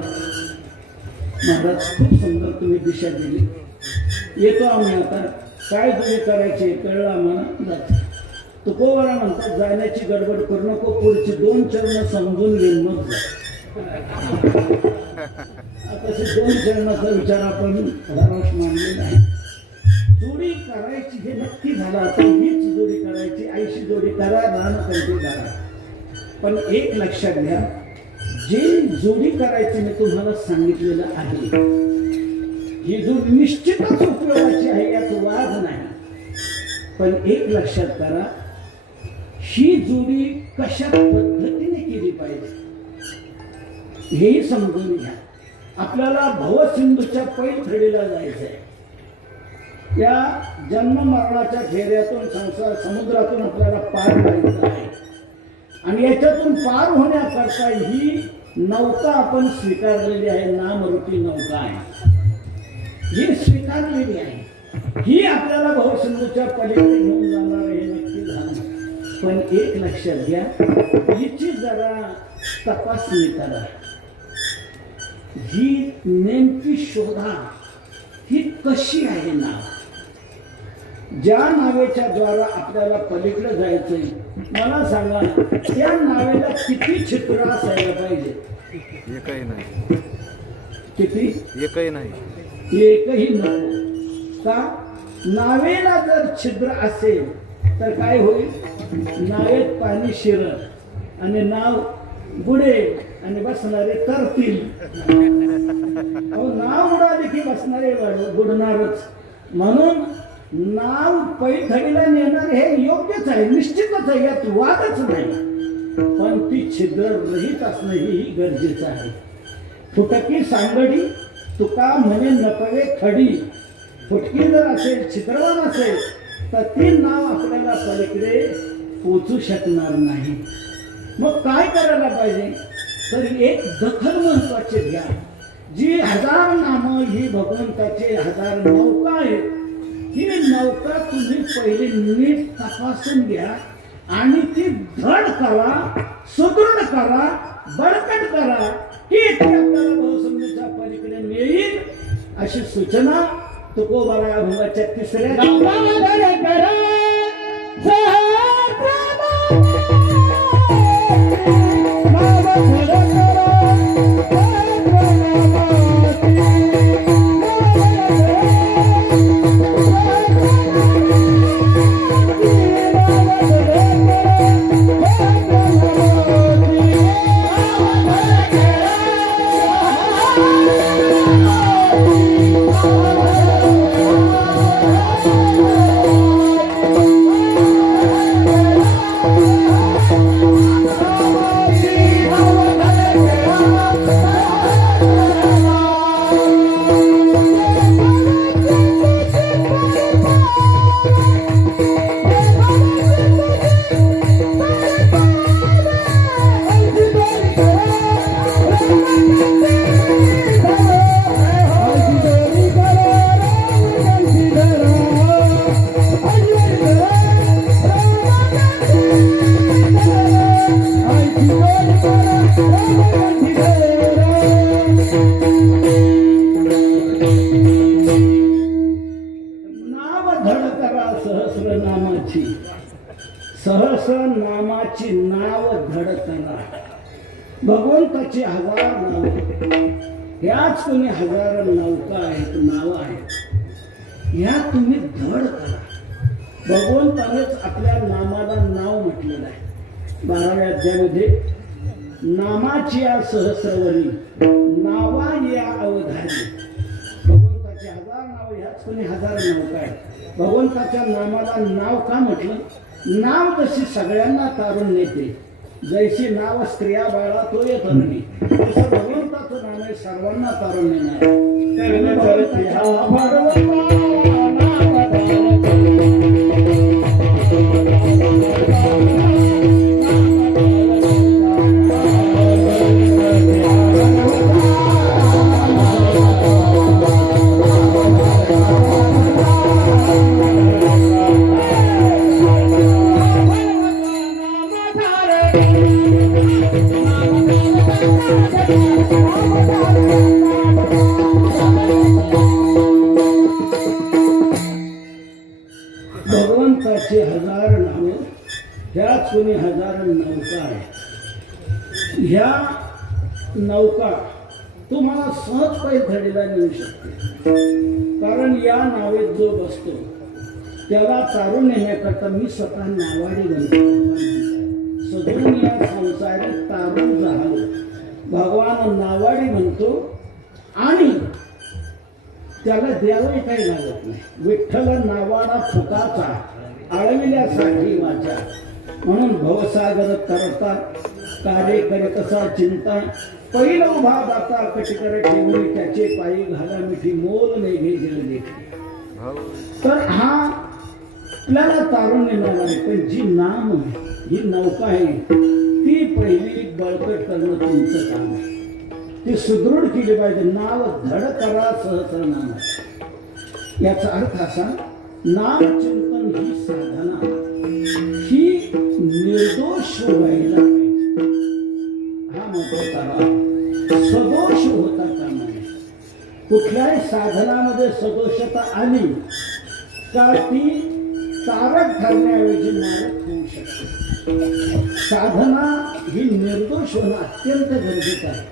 महाराज खूप सुंदर तुम्ही दिशा दिली. येतो आम्ही आता. काय जोडी करायची कळलं आम्हाला, जातो. तुकोबारा म्हणतात जाण्याची गडबड करू नको, पुढची 2 चरण समजून घेऊन मग जा. आता 2 चरणाचा विचार आपण धाराश मांडलेला आहे. जोडी करायची हे नक्की झालं. आता हीच जोडी करायची, ऐशी जोडी करा, रामकंठी धरा. पण एक लक्षात घ्या, जी जोडी करायची मी तुम्हाला सांगितलेलं आहे ही जोडी निश्चितच उपयोगाची आहे, यात वाद नाही. पण एक लक्षात करा, ही जोडी कशा पद्धतीने केली पाहिजे हेही समजून घ्या. आपल्याला भवसिंधूच्या पैठडीला जायचंय. या जन्म मरणाच्या फेऱ्यातून संसार समुद्रातून आपल्याला पार करायचं आहे. आणि याच्यातून पार होण्याकरता ही नौका आपण स्वीकारलेली आहे, नामरूपी नौका आहे. ही स्वीकारलेली आहे, ही आपल्याला भवसिंधूच्या पलीकडे घेऊन जाणार हे नक्की झालं. पण एक लक्षात घ्या, हिची जरा तपासणी करा, ही नेमकी शोधा, ही कशी आहे नाव. ज्या नावेच्या द्वारा आपल्याला पलीकडे जायचंय, मला सांगा त्या नावेला किती छिद्र असायला पाहिजे? एकही नाही. किती? एकही नाही. एकही नको. का? नावेला जर छिद्र असेल तर काय होईल? नावेत पाणी शिरत आणि नाव बुडेल आणि बसणारे तरतील. नाव उडाले की बसणारे बुडणारच. म्हणून नाव पैठणीला नेणार हे योग्यच आहे, निश्चितच आहे, यात वादच नाही. पण ती छिद्र रहित असणं ही गरजेचं आहे. फुटकी सांगडी तुका म्हणे नपवे खडी. फुटकी जर असेल, छिद्रवान असेल, तर ती नाव आपल्याला पलीकडे पोचू शकणार नाही. मग काय करायला पाहिजे? तर एक दखल महत्वाची घ्या. जी 1000 नामं ही भगवंताचे 1000 नौका आहेत, ही नौका तुम्ही पहिले नीट तपासून घ्या आणि ती धड करा, सुदृढ करा, बळकट करा, की ती आपल्याला भवसिंधूच्या पलीकडे नेईल. अशी सूचना तुकोबाराया अभंगाच्या 3ऱ्या सहस्रनामाची नाव धड करा. भगवंताची 1000 नाव, ह्याच कोणी 1000 नौका आहेत, नाव आहेत, ह्या तुम्ही धड करा. भगवंतानेच आपल्या नामाला नाव म्हटलेलं आहे. 12व्या अध्यायामध्ये नामाची या सहस्रवरी नावा या अवधारी. भगवंताची 1000 नाव, ह्याच कोणी 1000 नौका आहेत. भगवंताच्या नामाला नाव का म्हटलं? नाव जशी सगळ्यांना तारून नेते, जैशी नाव स्त्रिया बाळा तो येत नाही, तसं भगवंताचं नाव आहे सर्वांना तारून नेणार. भगवंताचे 1000 नाव, ह्याच कोणी 1000 नौका आहे. ह्या नौका तुम्हाला सहज पैठणीला नेऊ शकते. कारण या नावेत जो बसतो त्याला तारून नेण्याकरता मी स्वतः नावाडी बनतो. सदरून या संसारात तारून जाहलो भगवान नावाडी म्हणतो आणि त्याला द्यावंही काही लागत नाही. विठ्ठल नावाडा फुकाचा आळविल्यासाठी वाचा, म्हणून भवसागर तरता कार्य करीत असा चिंता, पहिला उभा दाता कटिकर ठेवली त्याचे पायी घाला मिठी मोल नाही घेजल देखी. तर हा आपल्याला तारून येणार आहे, पण जी नाम ही नौका आहे ती पहिली बळकट करणं तुमचं काम आहे. ती सुदृढ केली पाहिजे. नाव धड करा सहस्र नाम. याचा अर्थ असा, नाम चिंतन ही साधना ही निर्दोष व्हायला पाहिजे. हा महत्वाचा भाग. सदोष होता कामा नये. कुठल्याही साधनामध्ये सदोषता आली का ती तारक ठरण्याऐवजी मारक होऊ शकते. साधना ही निर्दोष होणं अत्यंत गरजेचं आहे.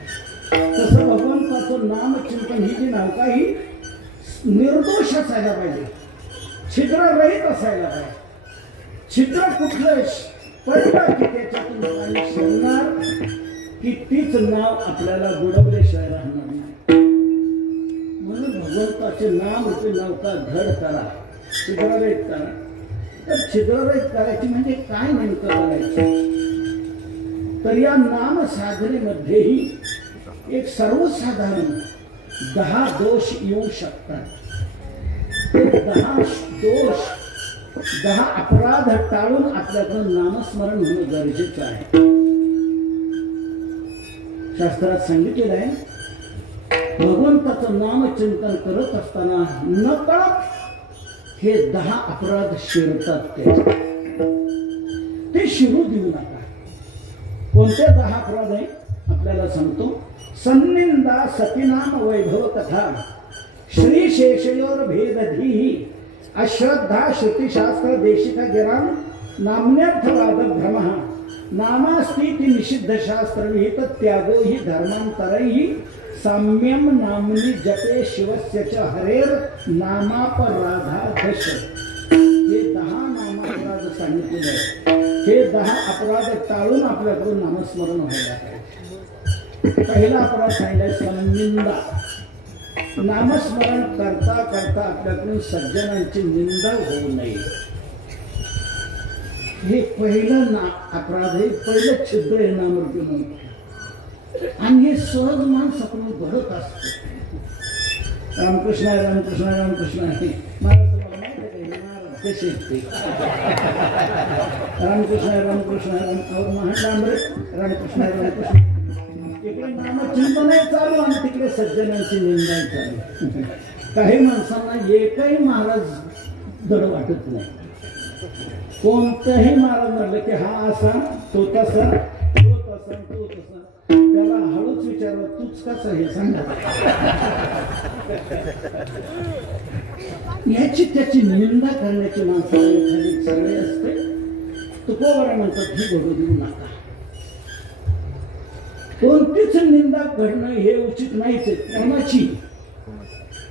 तसं भगवंताचं नामचिंतन ही जी नौका ही निर्दोष असायला पाहिजे, छिद्ररहित असायला पाहिजे. छिद्र कुठलं पडलं की त्याच्यातून पाणी शिरणार की तीच नाव आपल्याला बुडवल्याशिवाय राहणार नाही. म्हणून भगवंताचे नाम रूपी नौका धड करा, छिद्ररहित करा. तर छिद्ररहित करायची म्हणजे काय नेमकं करायचं? तर या नाम साधनेमध्येही एक सर्वसाधारण 10 दोष येऊ शकतात. ते 10 दोष, 10 अपराध टाळून आपल्याकडून नामस्मरण होणं गरजेचं आहे. शास्त्रात सांगितलेलं आहे, भगवंताचं नामचिंतन करत असताना नकळत हे 10 अपराध शिरतात. ते शिरू देऊ नका. कोणते 10 अपराध आहे आपल्याला सांगतो. सन्निंदा सतीनाम वैभव कथा, श्री शेषयोर भेदधीहि, अश्रद्धा श्रुतिशास्त्र देशिका गिराम, नाम्यर्थवाद भ्रमः, नामास्तीति निषिद्ध शास्त्र विहित त्यागो हि धर्मांतरैहि, साम्यम नामनी जपे शिवस्य च हरेर नामापराधा दश. हे 10 नामापराध सांगितलेले आहेत. हे 10 अपराध टाळून आपल्याकडून नामस्मरण व्हायला पाहिजे. पहिला अपराध सांगितलाय सन्निंदा. नामस्मरण करता करता आपल्याकडून सज्जनांची निंदा होऊ नये. हे पहिलं अपराध आहे, पहिलं छिद्र आहे नामरूपी म्हणून. आणि हे सहज माणसाकडून घडत असते. रामकृष्ण रामकृष्ण रामकृष्ण आहे. मला तुम्हाला माहिती आहे का महाराज कसे ते रामकृष्ण रामकृष्ण रामकृष्ण रामकृष्ण. इकडे नामचिंतन चालू आणि तिकडे सज्जनांची निंदा चालू. काही माणसांना एकही महाराज धड वाटत नाही. कोणत्याही महाराज म्हणलं की हा असा तो तसा तो तसा तो तसा, त्याला हळूच विचारलं तूच कसं हे सांगा. याची त्याची निंदा करण्याची माणसाला एखादी सवय असते. तुकोबरा म्हणतात ही घडू देऊ नका. कोणतीच निंदा घडणं हे उचित नाहीच.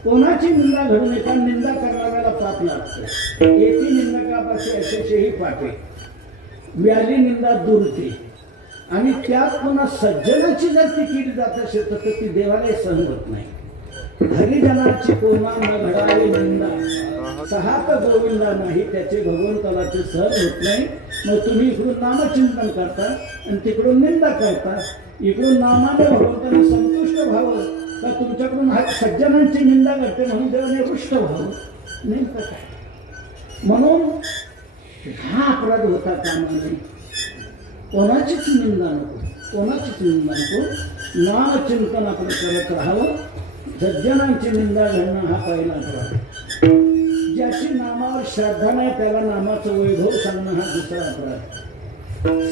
कोणाची निंदा घडू नये. कारण निंदा करणाऱ्याला पाप लागतं. एकी निंदकापाशी अशेषही पापे, व्याली निंदा दुरते. आणि त्यात पुन्हा सज्जनाची जर ती केली जात असेल तर ती देवालाही सहन होत नाही. हरिजनाची कोणा न घडावी निंदा, सहात गोविंदा नाही त्याचे भगवंताला ते सहन होत नाही. मग तुम्ही इकडून नामचिंतन करता आणि तिकडून निंदा करता. इकडून नामाने भगवंताने संतुष्ट व्हावं का तुमच्याकडून सज्जनांची निंदा करते म्हणून देवाने रुष्ट व्हावं? नेमकं काय? म्हणून हा अपराध होता कामा नये. कोणाचीच निंदा नको, कोणाचीच निंदा नको. नामचिंतन आपण करत राहावं. सज्जनांची निंदा घडणं हा पहिला अपराध. ज्याची नामावर श्रद्धा नाही त्याला नामाचं वैभव सांगणं हा दुसरा अपराध.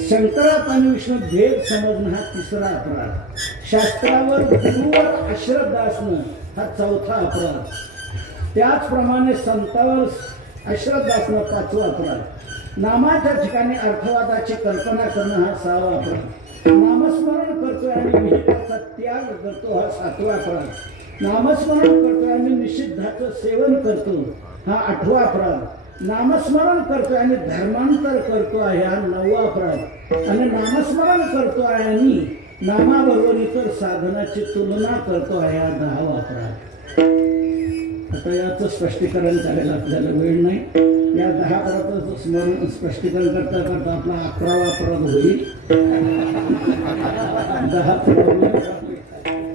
शंकरात आणि विष्णू भेद समजणं हा तिसरा अपराध. शास्त्रावर गुरुवर अश्रद्धा असणं हा चौथा अपराध. त्याचप्रमाणे संतावर अश्रद्धा असणं 5वा अपराध. नामाच्या ठिकाणी अर्थवादाची कल्पना करणं हा 6वा अपराध. नामस्मरण करतोय आणि विहिताचा त्याग करतो हा 7वा अपराध. नामस्मरण करतोय आणि निषिद्धाचं सेवन करतो हा 8वा अपराध. नामस्मरण करतोय आणि धर्मांतर करतो आहे हा 9वा अपराध. आणि नामस्मरण करतो आहे आणि नामाबरोबर इतर साधनाची तुलना करतो आहे या 10 वापरात. आता याचं स्पष्टीकरण करायला आपल्याला वेळ नाही. या 10 वापराचं स्मरण स्पष्टीकरण करता करता आपला 11वा वापरात होईल. 10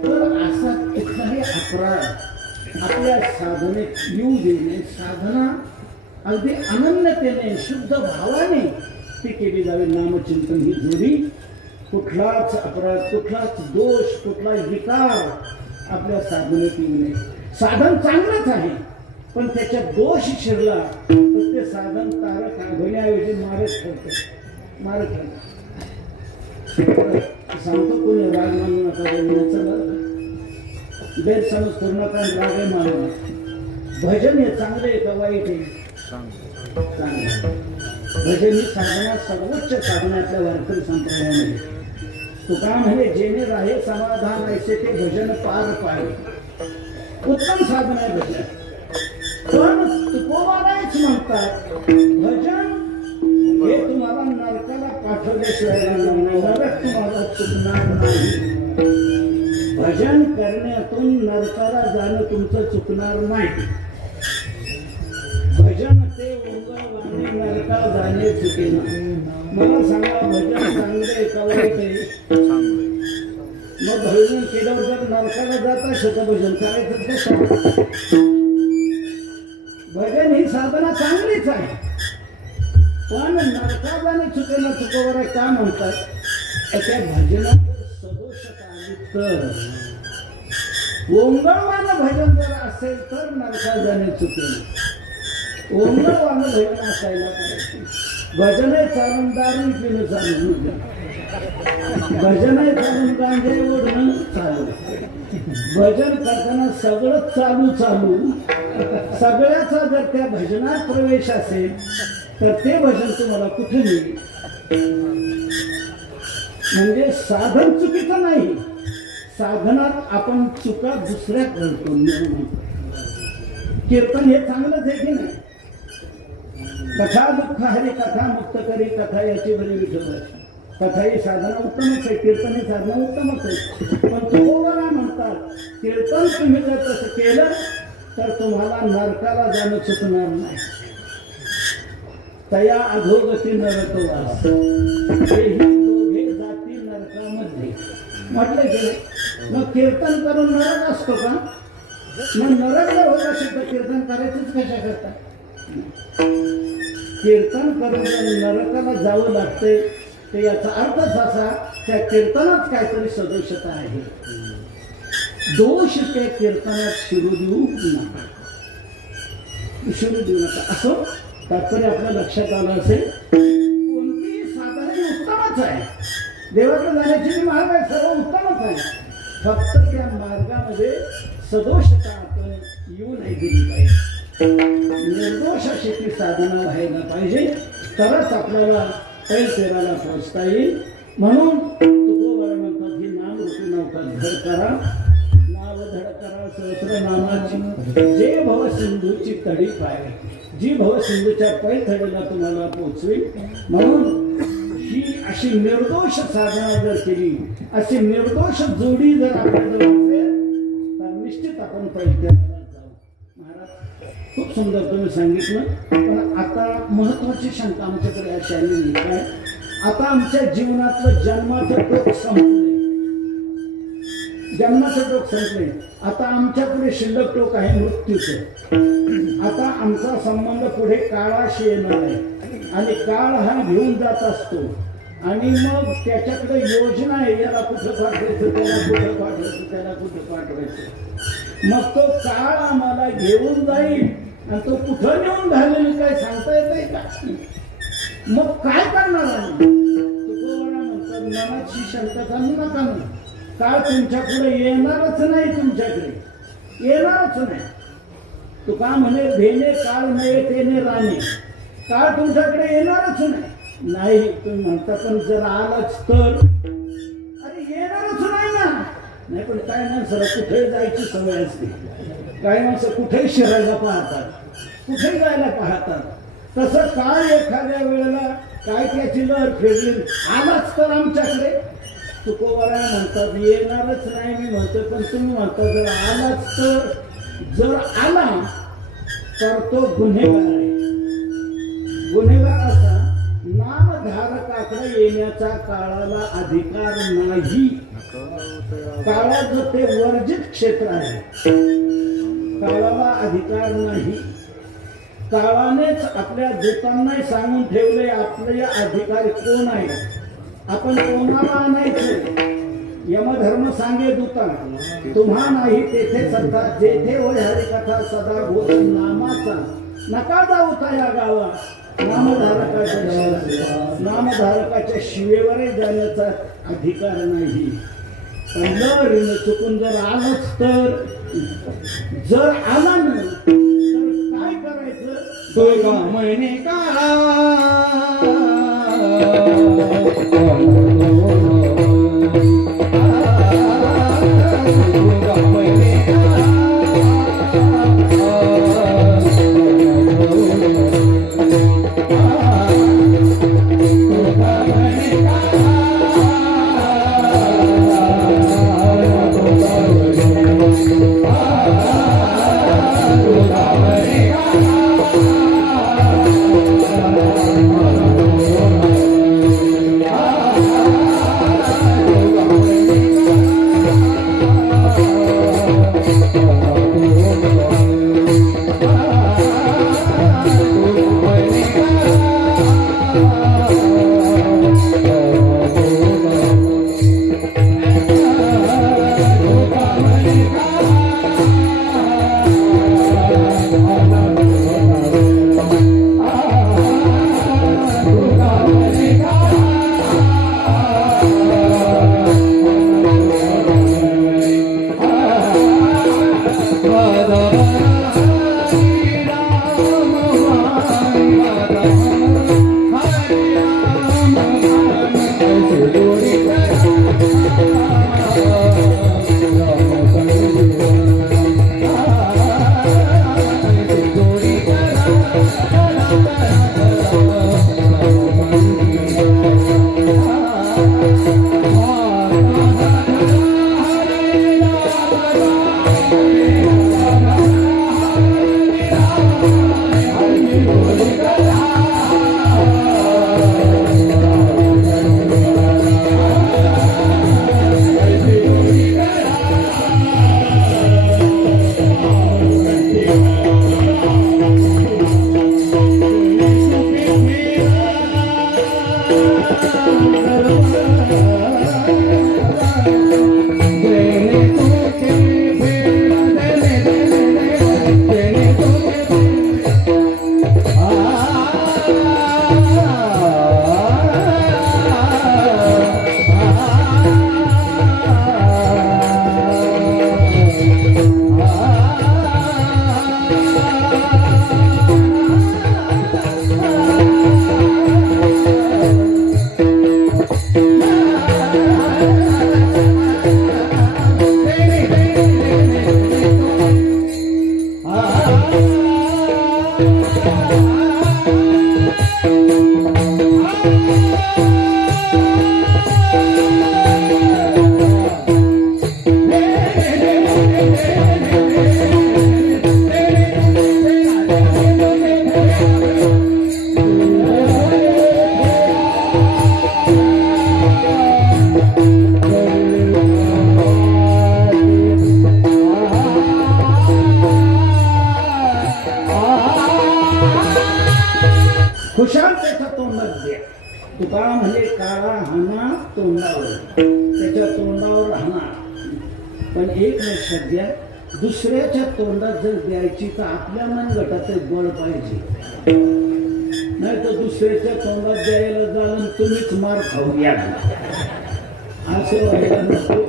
तर असा कुठलाही अपराध आपल्या साधनेत येऊ देणे. साधना अगदी अनन्यतेने शुद्ध भावाने ती केली जावी. नामचिंतन ही जोडी कुठलाच अपराध, कुठलाच दोष, कुठलाच विकार आपल्या साधनेत येऊ नये. साधन चांगलंच आहे, पण त्याच्यात दोष शिरला तर ते साधन तारक होण्याऐवजी मारत ठरते. सांगतो कोणी राग मानू नका, बोलण्याचं गैरसमज करू नका, राग मानू नका. भजन हे चांगले का वाईट आहे? चांगलं. भजन ही साधना सर्वोच्च साधनातल्या वारकरी संप्रदायामध्ये. तुका म्हणे जेणे राहे समाधान ऐसे ते भजन पार पाडे. उत्तम साधन आहे भजन. पण तुकोबारायच म्हणतात भजन हे तुम्हाला नरकाला पाठवल्याशिवाय नरक तुम्हाला चुकणार नाही. भजन करण्यातून नरकाला जाणं तुमचं चुकणार नाही. भजन ते उंगवाने नरकाला जाणे चुकेना. मला सांगा भजन चांगले का वाईट आहे? मग भजन केल्यावर जर नरकाला जात असेल तर भजन करायचं कसं? भजन ही साधना चांगलीच आहे, पण नरकाला जाणे चुकेना चुकोबर का म्हणतात? त्या भजनात सदोषता आली तर, ओंगळवानं भजन जर असेल तर नरकाला जाणे चुकेना. ओंगळवानं भजन असायला पाहिजे. भजन आहे चालून दारू पिणं चालू, भजन आहे चालून गांजे ओढणं चालू. भजन करताना सगळं चालू. सगळ्याचा जर त्या भजनात प्रवेश असेल तर ते भजन तुम्हाला कुठे मिळेल? म्हणजे साधन चुकीचं नाही, साधनात आपण चुका दुसऱ्या करतो. कीर्तन हे चांगलंच आहे की नाही? कथा दुःख हरी कथा मुक्त करी कथा याची बरी विठोबाची. कथा ही साधना उत्तमच आहे, कीर्तन ही साधना उत्तमच आहे. पण तुकोबारा म्हणतात कीर्तन तुम्ही जर तसं केलं तर तुम्हाला नरकाला जाणं चुकणार नाही. तया अधोगती नरको वास. हेही दोघे जाती नरकामध्ये म्हटलं गेलं. मग कीर्तन करून नरक असतो का? मग नरक जर होत असेल तर कीर्तन करायचंच कशा करता? कीर्तन करून जर नरकाला जावं लागते तर याचा अर्थच असा त्या कीर्तनात काहीतरी सदोषता आहे. दोष त्या कीर्तनात शिरू देऊ नका. असो तात्पर्य आपल्या लक्षात आलं असेल. कोणतीही साधन ही उत्तमच आहे. देवाकडे जाण्याची मार्ग आहे, सर्व उत्तमच आहे. फक्त त्या मार्गामध्ये सदोषता आपण येऊ नाही दिली पाहिजे. निर्दोष अशी ती साधना व्हायला पाहिजे, तरच आपल्याला पैलतेराला पोहोचता येईल. म्हणून तुकोबारा म्हणतात ही नामरूपी नौका धड करा, नाव धड करा सहस्रनामाची. जे भवसिंधूची तडी पाय, जी भवसिंधूच्या पैथडीला तुम्हाला पोहोचवेल. म्हणून ही अशी निर्दोष साधना जर केली, अशी निर्दोष जोडी जर आपल्याला असेल तर निश्चित आपण पैलतेराला जाऊ. महाराज खूप सुंदर तुम्ही सांगितलं. पण आता महत्वाची शंका आमच्याकडे अशी आलेली काय, आता आमच्या जीवनातलं जन्माचं टोक संपले. जन्माचं टोक संपले. आता आमच्या पुढे शिल्लक टोक आहे मृत्यूचं. आता आमचा संबंध पुढे काळाशी येणार आहे आणि काळ हा घेऊन जात असतो. आणि मग त्याच्याकडे योजना आहे, याला कुठं पाठवायचं, त्याला कुठं पाठवायचं, त्याला कुठं पाठवायचं. मग तो काळ आम्हाला घेऊन जाईल आणि तो कुठं नेऊन घालेल काय सांगता येतंय का? मग काय करणार आम्ही? तुकोबारा म्हणतात मनाची शंका चालू नका. काळ तुमच्या पुढे येणारच नाही, तुमच्याकडे येणारच नाही. तुका म्हणे भेने काळ नये तेने राणे. काळ तुमच्याकडे येणारच नाही. तुम्ही म्हणता पण जर आलाच तर, अरे येणारच नाही ना. नाही पण काय माणसाला कुठे जायची सवय असते. काही माणसं कुठेही शिरायला पाहतात, कुठेही जायला पाहतात. तसं काळ एखाद्या वेळेला काय त्याची लहर फेरली, आलाच तर आमच्याकडे चुकोबारा म्हणतात येणारच नाही मी म्हणतो, पण तुम्ही म्हणता जर आलाच तर, जर आला तर तो गुन्हेगार आहे. गुन्हेगार असा नामधारकाकडे येण्याचा काळाला अधिकार नाही. काळाचं ते वर्जित क्षेत्र आहे. काळाला अधिकार नाही. काळानेच आपल्या दूतांना सांगून ठेवले आपले अधिकारी कोण आहे, आपण कोणाला आणायचं. यमधर्म सांगे दूता तुम्हा नाही तेथे सत्ता, जेथे होय हरिकथा सदा होत नामाचा. नका जाऊ या गावा नामधारकाच्या शिवेवरही जाण्याचा अधिकार नाही. पण जर चुकून जर आलंच तर, जर आला ना तर काय करायचं. दुर्गा महिने काळा खुशाल त्याच्या तोंडात द्या. तुकाळा म्हणजे काळा हाना तोंडावर, त्याच्या तोंडावर हाना. पण एक लक्षात घ्या, दुसऱ्याच्या तोंडात जर द्यायची तर आपल्या मनगटात बळ पाहिजे. नाही तर दुसऱ्याच्या तोंडात द्यायला जाणं तुम्हीच मार खाऊ या असं व्हायला नको.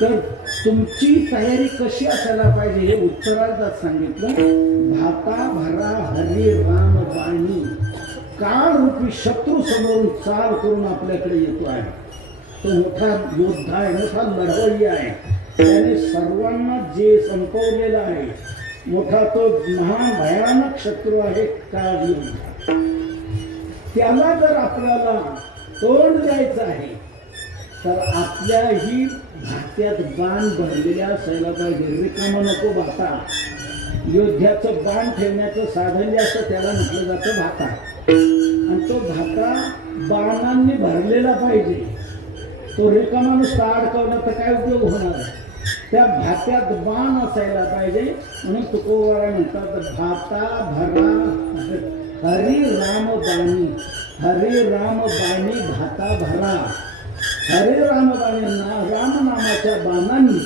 तर तुमची तयारी कशी असायला पाहिजे हे उत्तरार्धात सांगितलं. भाता भरा हरी राम बाणी, काळ रूपी शत्रू समोरून चाल करून आपल्याकडे येतो आहे. तो मोठा योद्धा आहे, मोठा लढवय्य आहे. त्याने सर्वांना जे संपवलेलं आहे. मोठा तो महान भयानक शत्रू आहे काळ योद्धा. त्याला जर आपल्याला तोंड द्यायचं आहे तर आपल्याही भात्यात बाण भरलेल्या असायला पाहिजे. रिकामं नको भाता. योद्ध्याचं बाण ठेवण्याचं साधन जे असतं त्याला म्हटलं जातं भाता. आणि तो भाता बाणांनी भरलेला पाहिजे. तो रिकामा नुसता अडकवला तर काय उपयोग होणार आहे. त्या भात्यात बाण असायला पाहिजे. म्हणून तुकोबाराय म्हणतात भाता भरा हरी राम बाणी. हरी राम बाणी भाता भरा. हरे राम बाणींना राम नामाच्या बाणांनी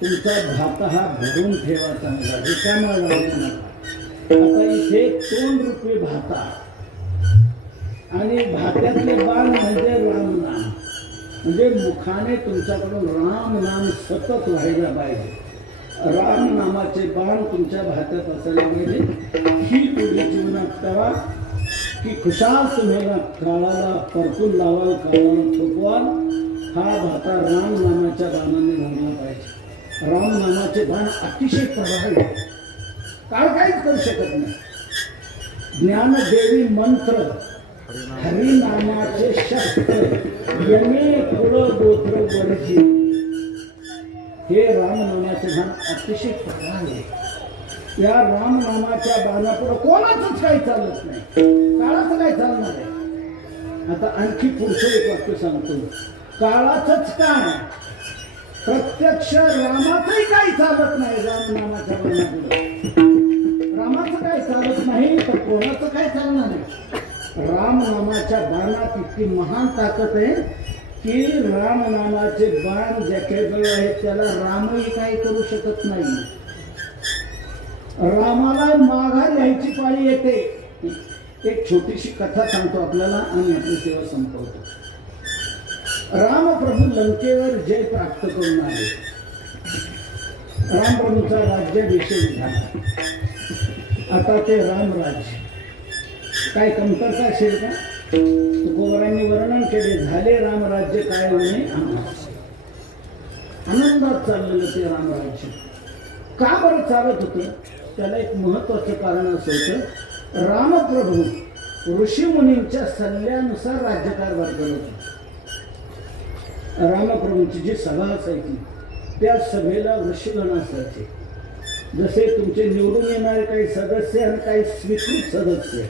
तुमचा भाता हा भरून ठेवा चांगला. रिकामा राहू नका. आता इथे तोंड रूपी भाता आणि भात्यातले बाण म्हणजे राम नाम. म्हणजे मुखाने तुमच्याकडून राम नाम सतत व्हायला पाहिजे. राम नामाचे बाण तुमच्या भात्यात असायला पाहिजे. ही पुढे जीवनात करा की खुशाल तुम्हाला काळाला परतून लावाल, काळाला थोपवाल. हा भाता राम नामाच्या बाणाने भरला पाहिजे. राम नामाचे बाण अतिशय प्रभावी. काळ काहीच करू शकत नाही. ज्ञानदेवी मंत्र हरिनामाचे शस्त्र यमे कुळ गोत्र वर्जी. हे रामनामाचे बाण अतिशय प्रभावी आहे. या रामनामाच्या बाणापुढे कोणाचंच काही चालत नाही. काळाचं काय चालणार आहे. आता आणखी पुढचं एक वाक्य सांगतो. काळाचंच काय, प्रत्यक्ष रामाचंही काही चालत नाही. रामनामाच्या बाणापुढे रामाचं काय चालत नाही तर कोणाचं काय चालणार नाही. रामनामाच्या बाणात इतकी महान ताकद आहे की रामनामाचे बाण ज्याच्याजवळ आहे त्याला रामही काही करू शकत नाही. रामाला माघार यायची पाळी येते. एक छोटीशी कथा सांगतो आपल्याला आणि आपली सेवा संपवतो. रामप्रभू लंकेवर जय प्राप्त करून आले. रामप्रभूंचा राज्याभिषेक झाला. आता ते रामराज्य काय कमतरता असेल का. तुकोबारायांनी वर्णन केले. झाले रामराज्य काय होणे आनंदात चाललेलं ते रामराज्य. का बरं चालत होतं त्याला एक महत्वाचं कारण असं होतं. रामप्रभू ऋषीमुनींच्या सल्ल्यानुसार राज्यकारभार करत होते. रामप्रभूंची जी सभा असायची त्या सभेला ऋषीगण असायचे. जसे तुमचे निवडून येणारे काही सदस्य आणि काही स्वीकृत सदस्य,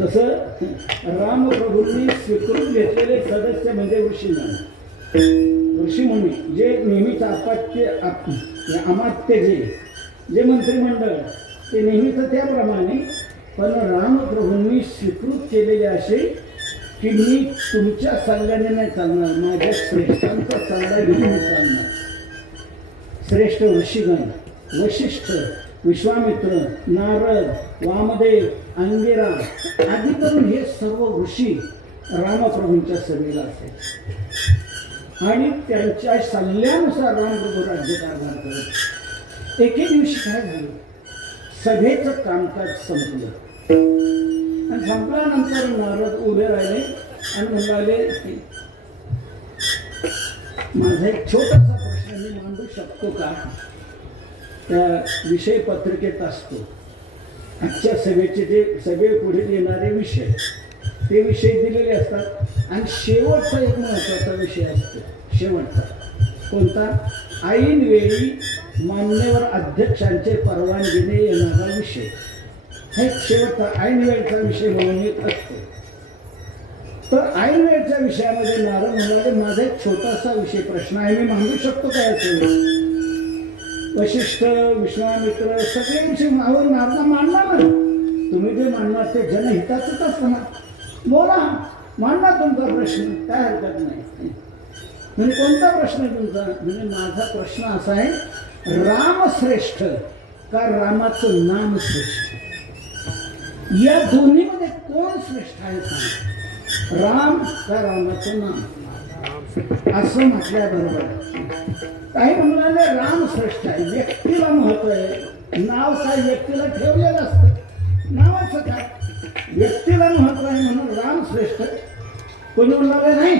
तसं रामप्रभूंनी स्वीकृत घेतलेले सदस्य म्हणजे ऋषीगण. ऋषीमुनी जे नेहमीच अमात्य जे मंत्रिमंडळ ते नेहमीच त्याप्रमाणे. पण रामप्रभूंनी स्वीकृत केलेले असे की मी तुमच्या सल्ल्याने नाही चालणार, माझ्या श्रेष्ठांचा सल्ला घेऊन मी चालणार. श्रेष्ठ ऋषीगण वशिष्ठ, विश्वामित्र, नारद, वामदेव, अंगिरा आदी करून हे सर्व ऋषी रामप्रभूंच्या सभेला असायचे आणि त्यांच्या सल्ल्यानुसार रामप्रभू राज्यकारभार करत. एके दिवशी काय झालं, सभेचं कामकाज संपलं आणि संपल्यानंतर नारद उभे राहिले आणि म्हणाले, माझा एक छोटासा प्रश्न मी मांडू शकतो का. त्या विषय पत्रिकेत असतो आजच्या सभेचे जे सभेपुढे येणारे विषय ते विषय दिलेले असतात आणि शेवटचा एक महत्त्वाचा विषय असतो. शेवटचा कोणता, ऐन वेळी मान्यवर अध्यक्षांचे परवानगीने येणारा विषय. हे शेवटचा ऐन वेळचा विषय म्हणून येत असतो. तर ऐन वेळच्या विषयामध्ये नारद म्हणाले, माझा एक छोटासा विषय प्रश्न आहे, मी मांडू शकतो काय असेल. वशिष्ठ, विश्वामित्र सगळे विषय नारदा मांडणार ना. तुम्ही जे मांडणार ते जनहिताचंच असणार. बोला, मांडा तुमचा प्रश्न, काय हरकत नाही. म्हणजे कोणता प्रश्न आहे तुमचा. म्हणजे माझा प्रश्न असा आहे, राम श्रेष्ठ का रामाचं नाम श्रेष्ठ. या दोन्हीमध्ये कोण श्रेष्ठ आहे सांगा. राम का रामाचं नाम. असं म्हटल्याबरोबर काही म्हणाले राम श्रेष्ठ आहे, व्यक्तीला महत्व आहे. नाव काय व्यक्तीला ठेवलेलं असतं, नावाचं काय व्यक्तीला महत्व आहे म्हणून राम श्रेष्ठ. कोणी म्हणाले नाही,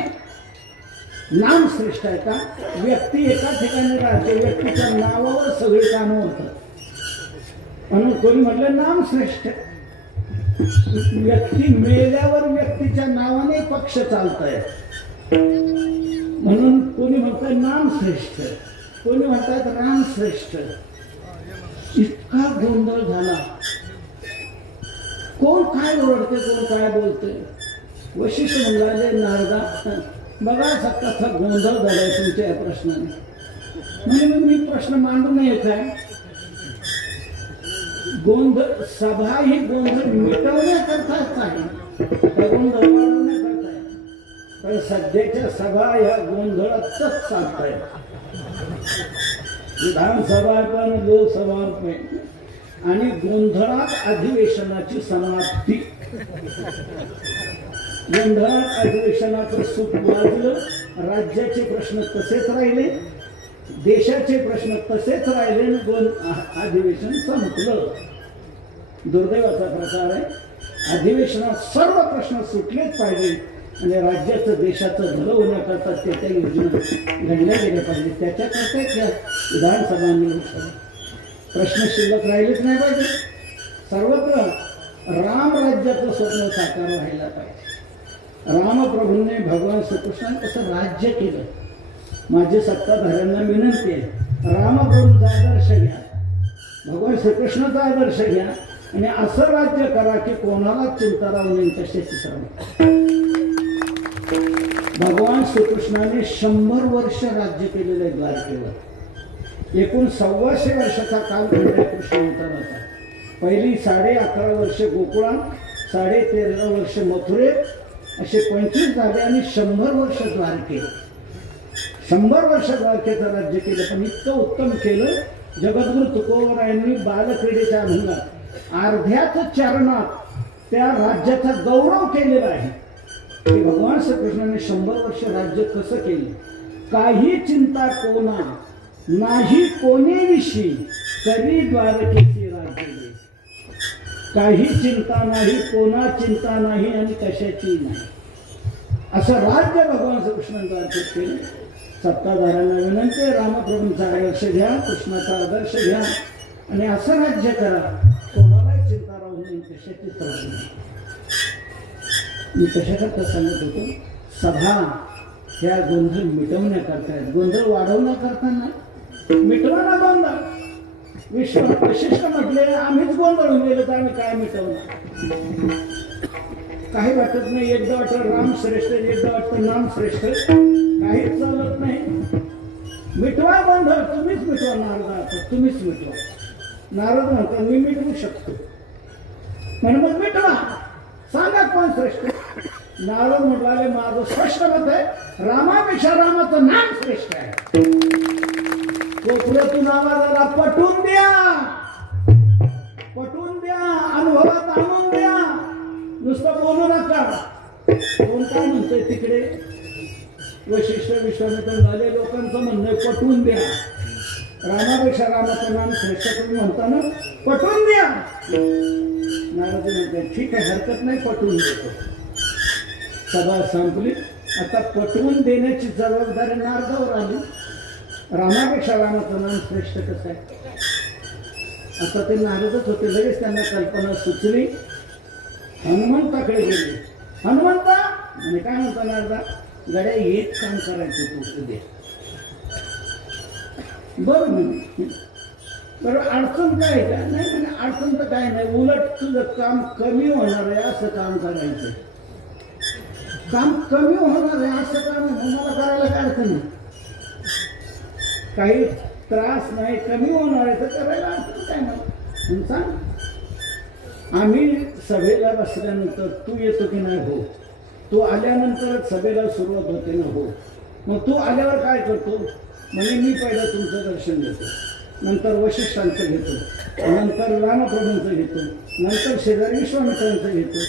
नाम श्रेष्ठ आहे का. व्यक्ती एका ठिकाणी राहते, व्यक्तीच्या नावावर सगळे कामं होतात म्हणून कोणी म्हटलं नाम श्रेष्ठ. व्यक्ती मेल्यावर व्यक्तीच्या नावाने पक्ष चालत आहे. म्हणून कोणी म्हणतात नाम श्रेष्ठ, कोणी म्हणतात राम श्रेष्ठ. इतका गोंधळ झाला. कोण काय ओरडते, कोण काय बोलते. वशिष्ठ म्हणाले नारदा, बघा कसा गोंधळ झालाय तुमच्या या प्रश्नाने. म्हणजे मग मी प्रश्न मांडू नये काय? गोंधळ, सभा ही गोंधळ मिटवण्याकरताच आहे, त्या गोंधळ वाढवण्याकरता आहे. पण सध्याच्या सभा ह्या गोंधळातच चालत आहेत. विधानसभा पण, लोकसभा पण, आणि गोंधळात अधिवेशनाची समाप्ती. गोंधळात अधिवेशनाचं सूप वाजलं. राज्याचे प्रश्न तसेच राहिले, देशाचे प्रश्न तसेच राहिले, अधिवेशन संपलं. दुर्दैवाचा प्रकार आहे. अधिवेशनात सर्व प्रश्न सुटलेच पाहिजे आणि राज्याचं देशाचं भलं होण्याकरता त्या योजना घडल्या गेल्या पाहिजे. त्याच्याकरता त्या विधानसभा आणि लोकसभा प्रश्न शिल्लक राहिलेच नाही पाहिजे. सर्वत्र राम राज्याचं स्वप्न साकार व्हायला पाहिजे. रामप्रभूंनी भगवान श्रीकृष्णाने कसं राज्य केलं. माझे सत्ताधाऱ्यांना विनंती आहे, रामप्रभूंचा आदर्श घ्या, भगवान श्रीकृष्णाचा आदर्श घ्या आणि असं राज्य करा की कोणालाच चिंता राहू नये कशाची सर्व. भगवान श्रीकृष्णाने 100 वर्ष राज्य केलेलं आहे द्वारकेवर. एकूण 125 वर्षाचा काल कृष्ण अवताराचा. पहिली 11.5 वर्ष गोकुळात, 13.5 वर्ष मथुरेत, असे 25 झाले आणि 100 वर्ष द्वारकेत. 100 वर्ष द्वारकेचं राज्य केलं. पण इतकं उत्तम केलं, जगद्गुरु तुकोबरायांनी बालक्रीडेच्या अभंगात अर्ध्याच चरणात त्या राज्याचा गौरव केलेला आहे की भगवान श्रीकृष्णाने 100 वर्ष राज्य कसं केलं. काही चिंता कोणा नाही कोणीविषयी, करी द्वारकेची राज्य. काही चिंता नाही, कोणा चिंता नाही आणि कशाची नाही, असं राज्य भगवान श्रीकृष्णाने द्वारकेत केलं. सत्ताधाऱ्यांना विनंती आहे, रामप्रभूंचा आदर्श घ्या, कृष्णाचा आदर्श घ्या आणि असं राज्य करा कोणालाही चिंता राहू नये, कशाचीच राहू नये. मी कशाकरता सांगत होतो, सभा ह्या गोंधळ मिटवण्याकरता आहेत, गोंधळ वाढवण्याकरता नाही. मिटवा ना गोंधळ. वशिष्ठ म्हटले आम्हीच गोंधळून गेलो तर आम्ही काय मिटवणार. काही वाटत नाही. एकदा वाटत राम श्रेष्ठ, एकदा वाटतं नाम श्रेष्ठ, काहीच चालत नाही. मिटवा गोंधळ, तुम्हीच मिटवा. नारदा तुम्हीच मिटवा. नारद म्हणतात मी मिटवू शकतो. म्हणून मग मिटवा, सांगा कोण श्रेष्ठ. नारद म्हटले माझं स्पष्ट मत आहे, रामापेक्षा रामाचं नाम श्रेष्ठ आहे. कोपऱ्यातून आवाजाला पटवून द्या, पटवून द्या, अनुभवात आणून द्या, नुसतं बोलू नका. कोण काय म्हणतोय तिकडे, वशिष्ठ विश्वामित्र झाले, लोकांचं म्हणणं पटवून द्या. रामापेक्षा रामाचं नाम श्रेष्ठ तुम्ही म्हणता ना, पटवून द्या. नारद म्हणते ठीक आहे, हरकत नाही, पटवून देतो. सभा संपली. आता पटवून देण्याची जबाबदारी नारदावर आली. रामापेक्षा रामाचं नाम श्रेष्ठ कसं आहे. आता ते नारदच होते. लगेच त्यांना कल्पना सुचली. हनुमंताकडे गेले. हनुमंता आणि काय म्हणता नारदा, गड्या एक काम करायचं तू उद्या. बरं अडचण काय का नाही. म्हणजे अडचण तर काय नाही, उलट तुझं काम कमी होणार आहे असं काम करायचं. काम कमी होणार आहे असं काम मला करायला काय अडचण नाही. काही त्रास नाही, कमी होणार आहे तर करायला अडचण काय नाही. सांग. आम्ही सभेला बसल्यानंतर तू येतो की नाही, हो. तू आल्यानंतरच सभेला सुरुवात होते ना, हो. मग तू आल्यावर काय करतो, म्हणजे मी पहिलं तुमचं दर्शन घेतो, नंतर वशिष्ठांचं घेतो, नंतर रामप्रभूंचं घेतो, नंतर शेजारी विश्वामित्रांचं घेतो,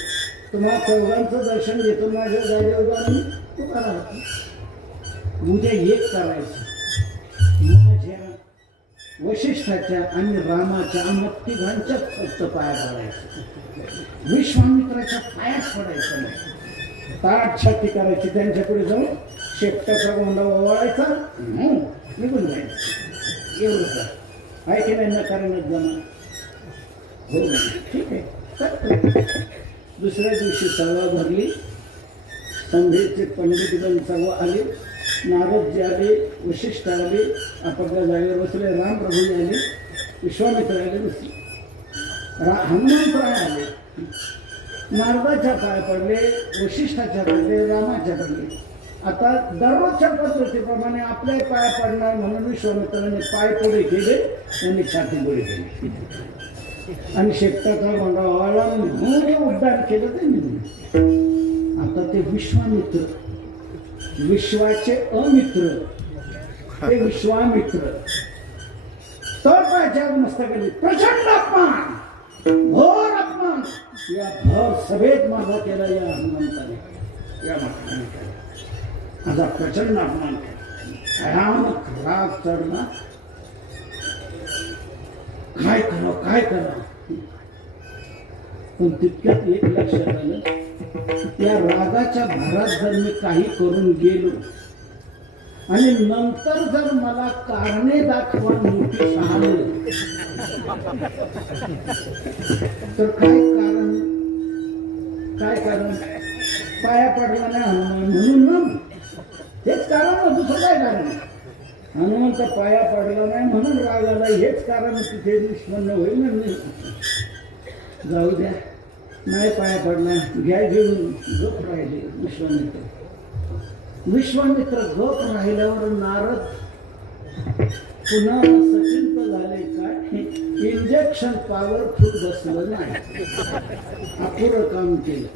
तुम्हा चौघांचं दर्शन घेतो. माझ्या जागेवर जाऊन तुका राहतो. उद्या एक करायचं, माझ्या वशिष्ठाच्या आणि रामाच्या आम्हा तिघांच्याच फक्त पाया पडायचं. विश्वामित्राच्या पायाच पडायचं नाही. ताट छाती करायची, त्यांच्यापुढे जाऊन शेपटाचा गोंडा ओवाळायचा, निघून जायचं. एवढं का आहे की नाही, नकारानच जाणार. हो ठीक आहे. दुसऱ्या दिवशी सभा भरली. संधीचे पंडितगण सर्व आले, नारदजी आले, वशिष्ठ आले, आपापल्या जागेवर बसले, रामप्रभूजी आले, विश्वामित्र आले, बसले, हनुमंतराय आले, नारदाच्या पाय पडले, वशिष्ठाच्या पडले, रामाच्या पडले. आता दररोजच्या पद्धतीप्रमाणे आपले पाय पडणार म्हणून विश्वामित्राने पाय पुढे केले, त्यांनी छाती पुढे केली आणि शेपटाचा गोंडा वाळला म्हणून उड्डाण केलं ते निघून. आता ते विश्वामित्र, विश्वाचे अमित्र, ते विश्वामित्र तर पायाच्या मस्तकाने प्रचंड अपमान, घोर अपमान या भर सभेत माझा केला या हनुमंताने, या मठाने केला. माझा प्रचंड अपमान केला, भयानक राग चढला. काय करा पण तितक्यात एक लक्षात आलं, या रागाच्या भरात जर मी काही करून गेलो आणि नंतर जर मला कारणे दाखवा मोठी सहाय्य, तर काय कारण पाया पडला नाही हनुमान म्हणून ना, हेच कारण ना, दुसरं काय कारण. हनुमंत पाया पडला नाही म्हणून राग आला, हेच कारण तिथे निष्पन्न होईल ना. जाऊ द्या, नाही पाया पडला, घ्या घेऊन गप राहिले विश्वामित्र. विश्वामित्र गप राहिल्यावर नारद पुन्हा सचिंत झाले. काय इंजेक्शन पॉवरफुल बसलं नाही, अपुरं काम केलं.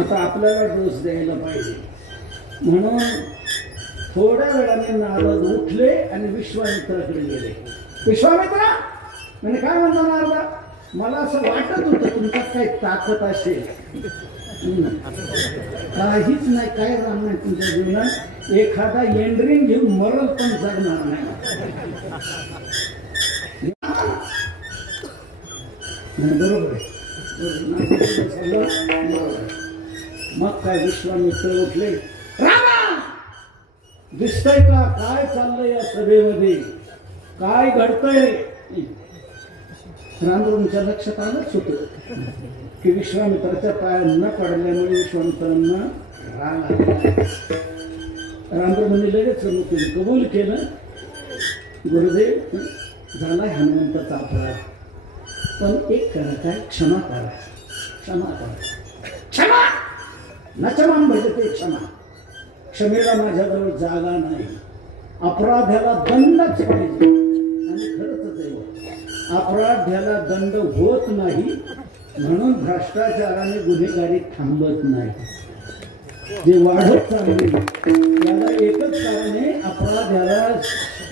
आता आपल्याला डोस द्यायला पाहिजे म्हणून थोड्या वेळाने नारद उठले आणि विश्वामित्राकडे गेले. विश्वामित्रा म्हणजे काय म्हणता नारदा, मला असं वाटत होतं तुमच्यात काही ताकद असेल. काहीच नाही, काय राहणार तुमच्या जीवनात, एखादा एंड्रिंग घेऊन मरल पण जगणार नाही. बरोबर आहे. मग काय विश्वामित्र उठले, रामा दिसतंय का काय चाललंय या सभेमध्ये, काय घडतंय. रामप्रभूंच्या लक्षात आलंच होतं की विश्वामित्राच्या पाया न पडल्यामुळे विश्वामित्रांना राग आला. रामप्रभूंनी लगेच कबूल केलं, गुरुदेव झालाय हनुमंताचा अपराध, पण एक करा, काय क्षमा करा, क्षमा करा, क्षमा न क्षमा भजते क्षमा. क्षमेला माझ्याजवळ जागा नाही, अपराध्याला दंडच पाहिजे. आणि खरंच ते अपराध्याला दंड होत नाही म्हणून भ्रष्टाचाराने गुन्हेगारी थांबत नाही, जे वाढत चालले याला एकच कारण आहे, अपराध्याला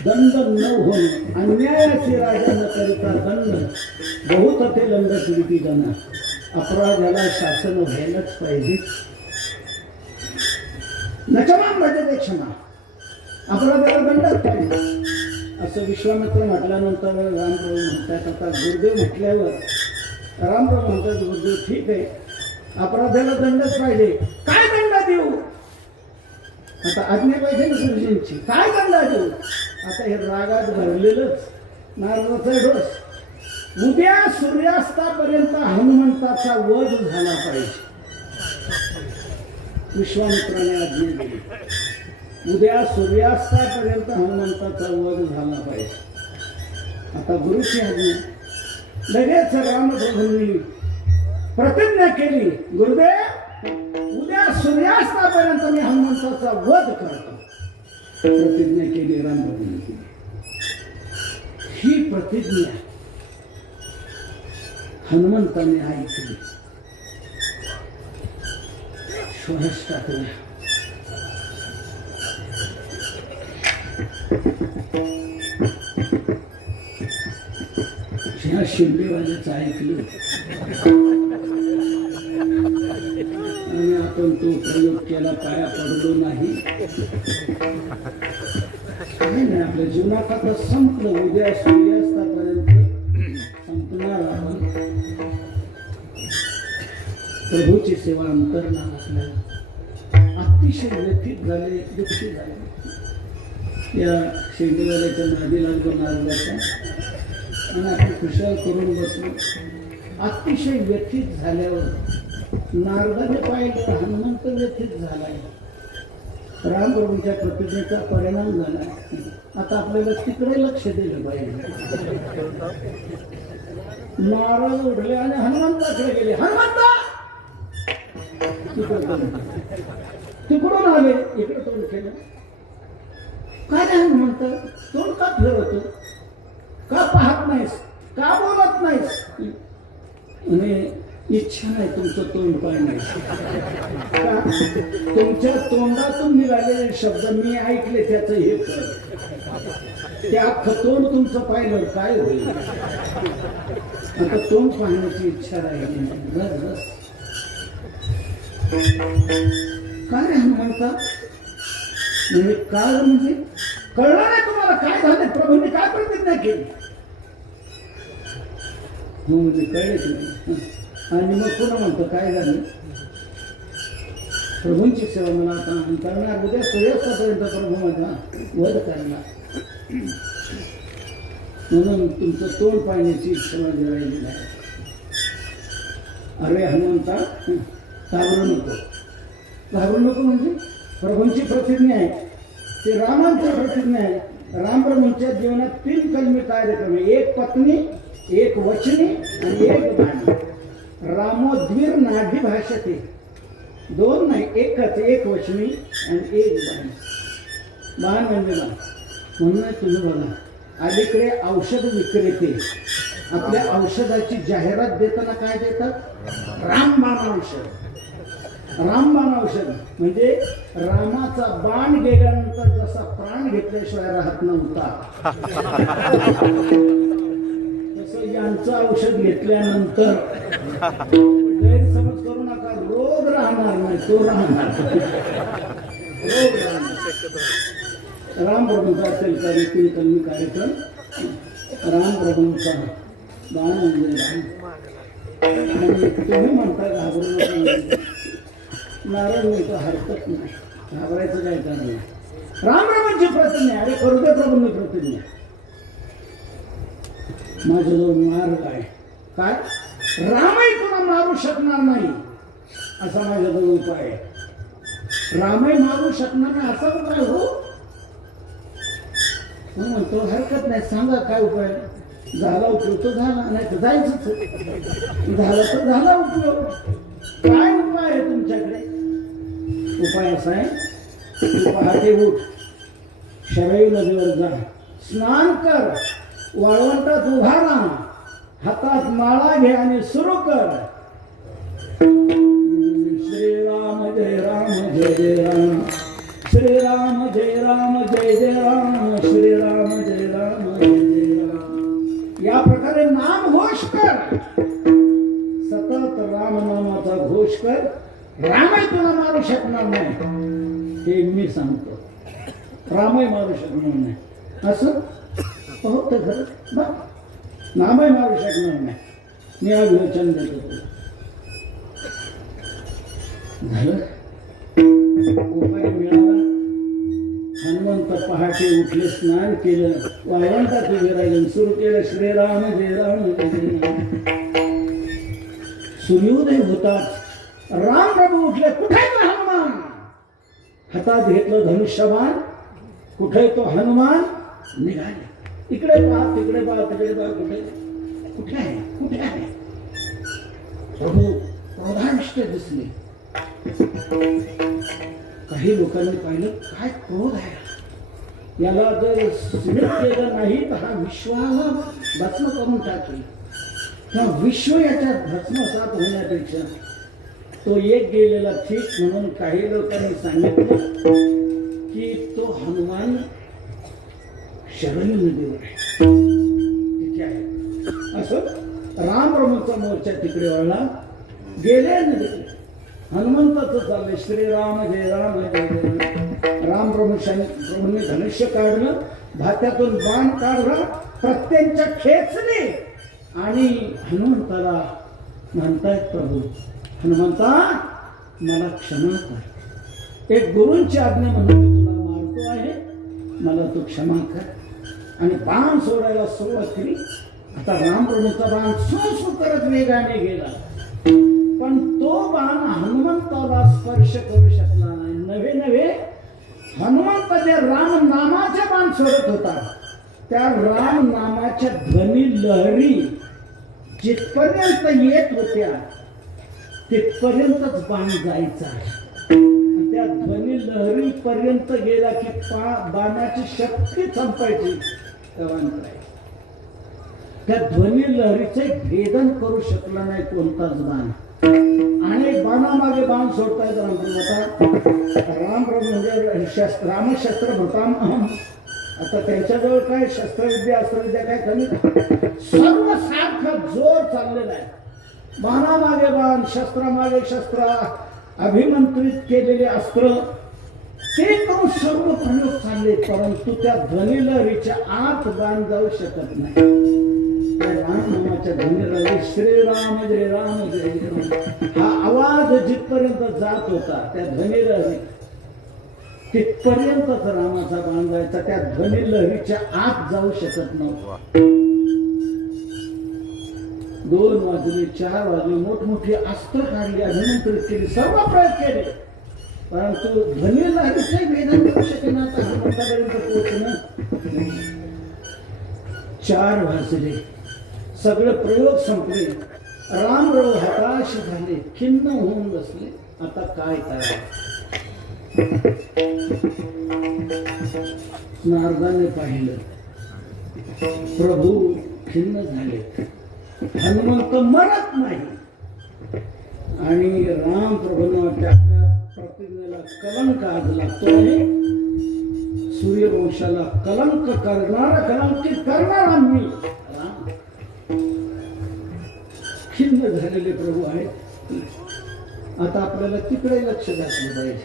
दंड न होणे. अन्यायाचे राजा न करिता दंड, बहुत ते दंड किती जाणार. अपराध्याला शासन व्हायलाच पाहिजे. नक्षमान भजते क्षमा, अपराध्याला दंडच पाहिजे असं विश्वामित्र म्हटल्यानंतर रामप्रभू म्हणतात. आता गुरुदेव म्हटल्यावर रामप्रभू म्हणतात, गुरुदेव ठीक आहे, अपराध्याला दंडच पाहिजे, काय दंड देऊ. आता आज्ञा पाहिजे ना गुरुजींची, काय दंड देऊ. आता हे रागात भरलेलंच नारदाचा डोस. उद्या सूर्यास्तापर्यंत हनुमंताचा वध झाला पाहिजे. विश्वामित्राने आज्ञा दिली, उद्या सूर्यास्तापर्यंत हनुमंताचा वध झाला पाहिजे. आता गुरुची आज्ञा. लगेच रामप्रभूंनी प्रतिज्ञा केली, गुरुदेव उद्या सूर्यास्तापर्यंत मी हनुमंताचा वध करतो. प्रतिज्ञा केली रामप्रभूंनी. ही प्रतिज्ञा हनुमंताने ऐकली, श्वास टाकला. ह्या शिंदेवाल्याचं ऐकलं आणि आपण तो प्रयोग केला, पाया पडलो नाही. नाही, आपल्या जीवनात आता संपलं. उद्या सूर्यास्तापर्यंत संपणार आपण. प्रभूची सेवा अंतर्नाम आपल्याला अतिशय व्यथित झाले, दुःखी झाले. या शेंडीवाल्याच्या नादी लागलो नारदाच्या आणि आपण खुशाल करून बसलो. अतिशय व्यथित झाल्यावर नारदाने पाहिलं हनुमंत व्यथित झालाय. रामप्रभूंच्या प्रतिज्ञेचा परिणाम झाला. आता आपल्याला तिकडे लक्ष दिलं पाहिजे. नारद उठले आणि हनुमंताकडे गेले. हनुमंता तिकडून आले, इकडे तोंड केलं. काय नाही हनुमंत, तोंड का फिरवतो, का पाहत नाहीस, का बोलत नाहीस? आणि इच्छा नाही तुमचं तोंड पाहण्याची. तुमच्या तोंडातून निघालेले शब्द मी ऐकले, त्याचं हे कर. ते अख्खं तोंड तुमचं पाहिलं काय होईल? आता तोंड पाहण्याची इच्छा राहिली नाही. बस काय रे हनुमंता? म्हणजे काय म्हणजे कळलं नाही तुम्हाला काय झालं? प्रभूंनी काय प्रतिज्ञा केली? हो म्हणजे कळलेच नाही. आणि मग पुन्हा म्हणतो काय झालं? प्रभूंची सेवा मला आता करणार. उद्या सूर्यास्तापर्यंत प्रभू माझा वध करणार, म्हणून तुमचं तोंड पाहण्याची इच्छा माझी राहिली नाही. अरे हनुमंता, घाबरू नको. घाबरू नको म्हणजे प्रभूंची प्रतिज्ञा आहे, ते रामांची प्रतिज्ञा आहे. रामप्रभूंच्या जीवनात 3 कलमी कार्यक्रम आहे. 1 पत्नी, 1 वचनी आणि 1 बाणी. रामोद्वीर नाभी भाषते. 2 नाही, 1च. 1 वचनी आणि 1 बाणी. बाण म्हणजे बाण. म्हणून तुम्ही बघा, अलीकडे औषध विक्रेते आपल्या औषधाची जाहिरात देताना काय देतात? रामबाण औषध. रामबाण औषध म्हणजे रामाचा बाण गेल्यानंतर जसा प्राण घेतल्याशिवाय राहत नव्हता, तसं यांचं औषध घेतल्यानंतर गैरसमज करू नका, रोग राहणार नाही, तो राहणार. रोग राहणार. रामप्रभूंचा असेल का व्यक्ती कलमी कार्यक्रम? रामप्रभूंचा बाण म्हणजे राम. म्हणजे तुम्ही म्हणता घाबरू नका. नारद म्हणतो हरकत नाही, घाबरायचं काय कारण नाही. रामप्रभूंची प्रतिज्ञा. अरे करू दे प्रभूंनी प्रतिज्ञा. माझ्याजवळ मार्ग आहे. काय? रामही तुला मारू शकणार नाही असा माझ्याजवळ उपाय आहे. रामही मारू शकणार नाही असा उपाय हो. म्हणतो हरकत नाही, सांगा काय उपाय. झाला उपयोग तो झाला, नाही तर जायचंच. झाला तर झाला उपयोग. काय उपाय आहे तुमच्याकडे? उपाय असा आहे, तू पहाटे उठ, शरयू नदीवर जा, स्नान कर, वाळवंटात उभा राहा, हातात माळा घे आणि सुरू कर. श्रीराम जय राम जय जय राम, श्रीराम जय राम जय जय राम, श्रीराम जय राम जय जय राम. या प्रकारे नाम घोष कर. सतत राम नामाचा घोष कर. रामही तुला मारू शकणार नाही हे मी सांगतो. रामही मारू शकणार नाही असं होतं खरं. बघ, नामही मारू शकणार नाही. मी अभिवचन देतो. झालं उपाय मिळाला. हनुमंत पहाटे उठले, स्नान केलं, वाळवंटात उभे राहिले, सुरू केलं श्रीराम जय राम जय जय राम. सूर्योदय होताच रामप्रभू उठले. कुठे तो हनुमान? हातात घेतलं धनुष्यबाण. कुठे तो हनुमान? निघाले. इकडे पहा, तिकडे पहा, तिकडे पहा. कुठे कुठे आहे? कुठे आहे? प्रभू क्रोधाविष्ट दिसले. काही लोकांनी पाहिलं, काय क्रोध आहे याला, जर स्मित केलं नाही तर हा विश्वाला भस्म करून टाकेल. किंवा विश्व याच्यात भस्मसात होण्यापेक्षा तो एक गेलेला ठीक. म्हणून काही लोकांनी सांगितलं की तो हनुमान शरयू नदीवर आहे, तिथे आहे. असं रामप्रभूंचा मोर्चा तिकडे वळला. गेले नदीकडे. हनुमंताचं चाललंय श्रीराम जय राम जय जय राम. प्रभूंनी धनुष्य काढलं, भात्यातून बाण काढला, प्रत्यंच्या खेचले आणि हनुमंताला म्हणतायत प्रभू, हनुमंता मला क्षमा कर. एक गुरूंची आज्ञा म्हणून मी तुला मारतो आहे, मला तू क्षमा कर. आणि बाण सोडायला सुरुवात केली. आता रामप्रभूंचा बाण सु करत वेगाने गेला. पण तो बाण हनुमंताला स्पर्श करू शकला नाही. नवे हनुमंत जे राम नामाचे बाण सोडत होता, त्या राम नामाच्या ध्वनी लहरी जिथपर्यंत येत होत्या तिथपर्यंतच बाण जायचा. त्या ध्वनी लहरी पर्यंत गेला की बाणाची शक्ती संपायची. त्या ध्वनी लहरीचे भेदन करू शकला नाही कोणताच बाण. आणि बाणामागे बाण सोडतायत रामप्रभू म्हणजे रामशस्त्र भृतामहम. आता त्यांच्याजवळ काय शस्त्रविद्या अस्त्रविद्या काय कमी, सर्व सारखा जोर चाललेला आहे. बाणामागे बाण, शस्त्रामागे शस्त्र, अभिमंत्रित केलेले अस्त्र, ते करून सर्व प्रयोग चालले, परंतु त्या ध्वनी लहरीच्या आत बाण जाऊ शकत नाही. राम नामाच्या ध्वनी लहरी श्रीराम जय राम जय राम हा आवाज जिथपर्यंत जात होता त्या ध्वनी लहरी तिथपर्यंतच रामाचा बाण जायचा. त्या ध्वनी लहरीच्या आत जाऊ शकत नव्हता. 2 वाजले, 4 वाजले, मोठमोठी अस्त्र काढली, अभिमंत्रित केली, सर्व प्रयोग केले, परंतु ध्वनी लहरीचे भेदन करू शकेना. हनुमंतापर्यंत पोहोचणं. 4 वाजले, सगळे प्रयोग संपले. रामराव हताश झाले, खिन्न होऊन बसले. आता काय करायचं? नारदाने पाहिलं, प्रभू खिन्न झाले, हनुमंत मरत नाही. आणि राम प्रभूंना आपल्या प्रतिज्ञेला कलंक आज लागतो आहे. सूर्यवंशाला कलंक करणारा, कलंकित करणारा मी राम. खिन्न झालेले प्रभू आहेत. आता आपल्याला तिकडे लक्ष घातलं पाहिजे.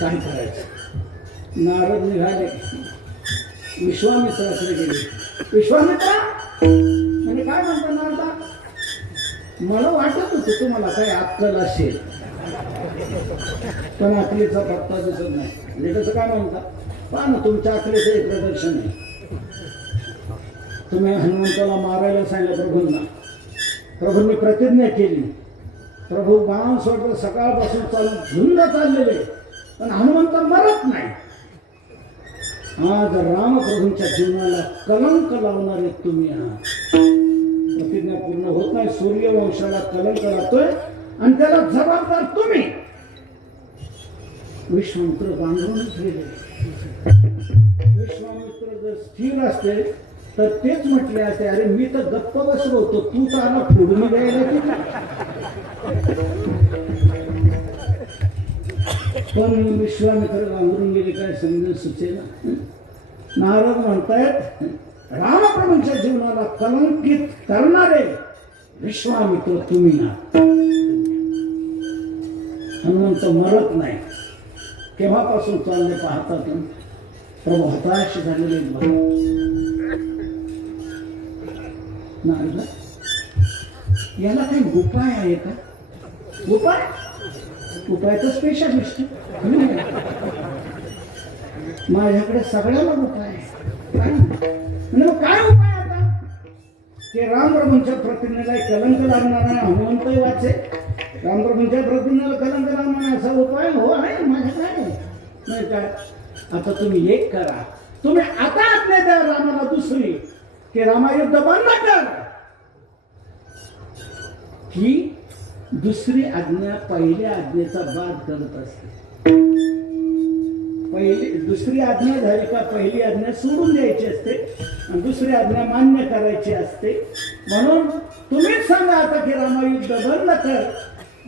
काय करायचं? नारद निघाले, विश्वामित्राकडे गेले. विश्वामित्रा म्हणजे काय म्हणता नारदा? मला वाटत होतं तुम्हाला काही अक्कल असेल, पण अकलीचा पत्ता दिसत नाही. म्हणजे कसं काय म्हणता? पहा ना, तुमच्या अकलीचं एक प्रदर्शन आहे. तुम्ही हनुमंताला मारायला सांगितलं प्रभूंना. प्रभूंनी प्रतिज्ञा केली, प्रभू बाण सोडलं, सकाळपासून झुंड चाललेले, पण हनुमंत मरत नाही. आज रामप्रभूंच्या जीवनाला कलंक लावणारे तुम्ही आहात. प्रतिज्ञा पूर्ण होत नाही, सूर्यवंशाला कलंक लागतोय आणि त्याला जबाबदार तुम्ही. विश्वामित्र बांधूनच गेले. विश्वामित्र जर स्थिर असते तर तेच म्हटले असते, अरे मी तर गप्प बसलो होतो, तू तर आला फोडून द्यायला की. पण विश्वामित्र बांधून गेले, काय समजून सुचेना. नारद म्हणतायत, रामप्रभूंच्या जीवनाला कलंकित करणारे विश्वामित्र तुम्ही आहात. हनुमंत मरत नाही. केव्हापासून चालले पाहतात प्रभू हताश झालेले. नारद, याला काही उपाय आहे का? उपाय तर स्पेशालिस्ट. माझ्याकडे सगळ्याला उपाय आहे. म्हणजे काय उपाय आता? की रामप्रभूंच्या प्रतिज्ञेला कलंक लागणार नाही, हनुमंतही वाचे. रामप्रभूंच्या प्रतिज्ञेला कलंक लागणार नाही असा उपाय हो आहे माझ्याकडे. नाही काय? आता तुम्ही एक करा, तुम्ही आता आज्ञा द्या रामाला दुसरी, की रामायुद्ध बंद कर. ही दुसरी आज्ञा पहिल्या आज्ञेचा बाद करत असते. दुसरी आज्ञा झाली का पहिली आज्ञा सोडून द्यायची असते आणि दुसरी आज्ञा मान्य करायची असते. म्हणून तुम्हीच सांगा आता की रामायुद्ध बंद कर.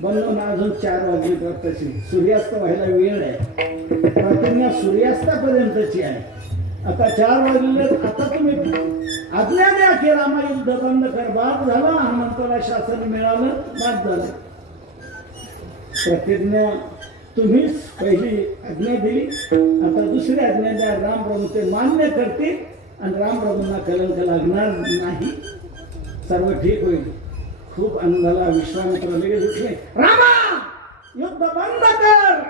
बंद अजून 4 वाजलेपर्यंतची, सूर्यास्त व्हायला वेळ आहे. प्रतिज्ञा सूर्यास्तापर्यंतची आहे. आता 4 वाजले, आता तुम्ही आज्ञा द्या की रामायुद्ध बंद कर. बाद झाला, हनुमंताला शासन मिळालं, बाद झालं. प्रतिज्ञा तुम्हीच पहिली आज्ञा दिली, आता दुसरी आज्ञा द्या. रामप्रभू ते मान्य करतील आणि रामप्रभूंना कलंक लागणार नाही. सर्व ठीक होईल. खूप आनंदाला विश्वामित्र लगेच उठले, रामा युद्ध बंद कर.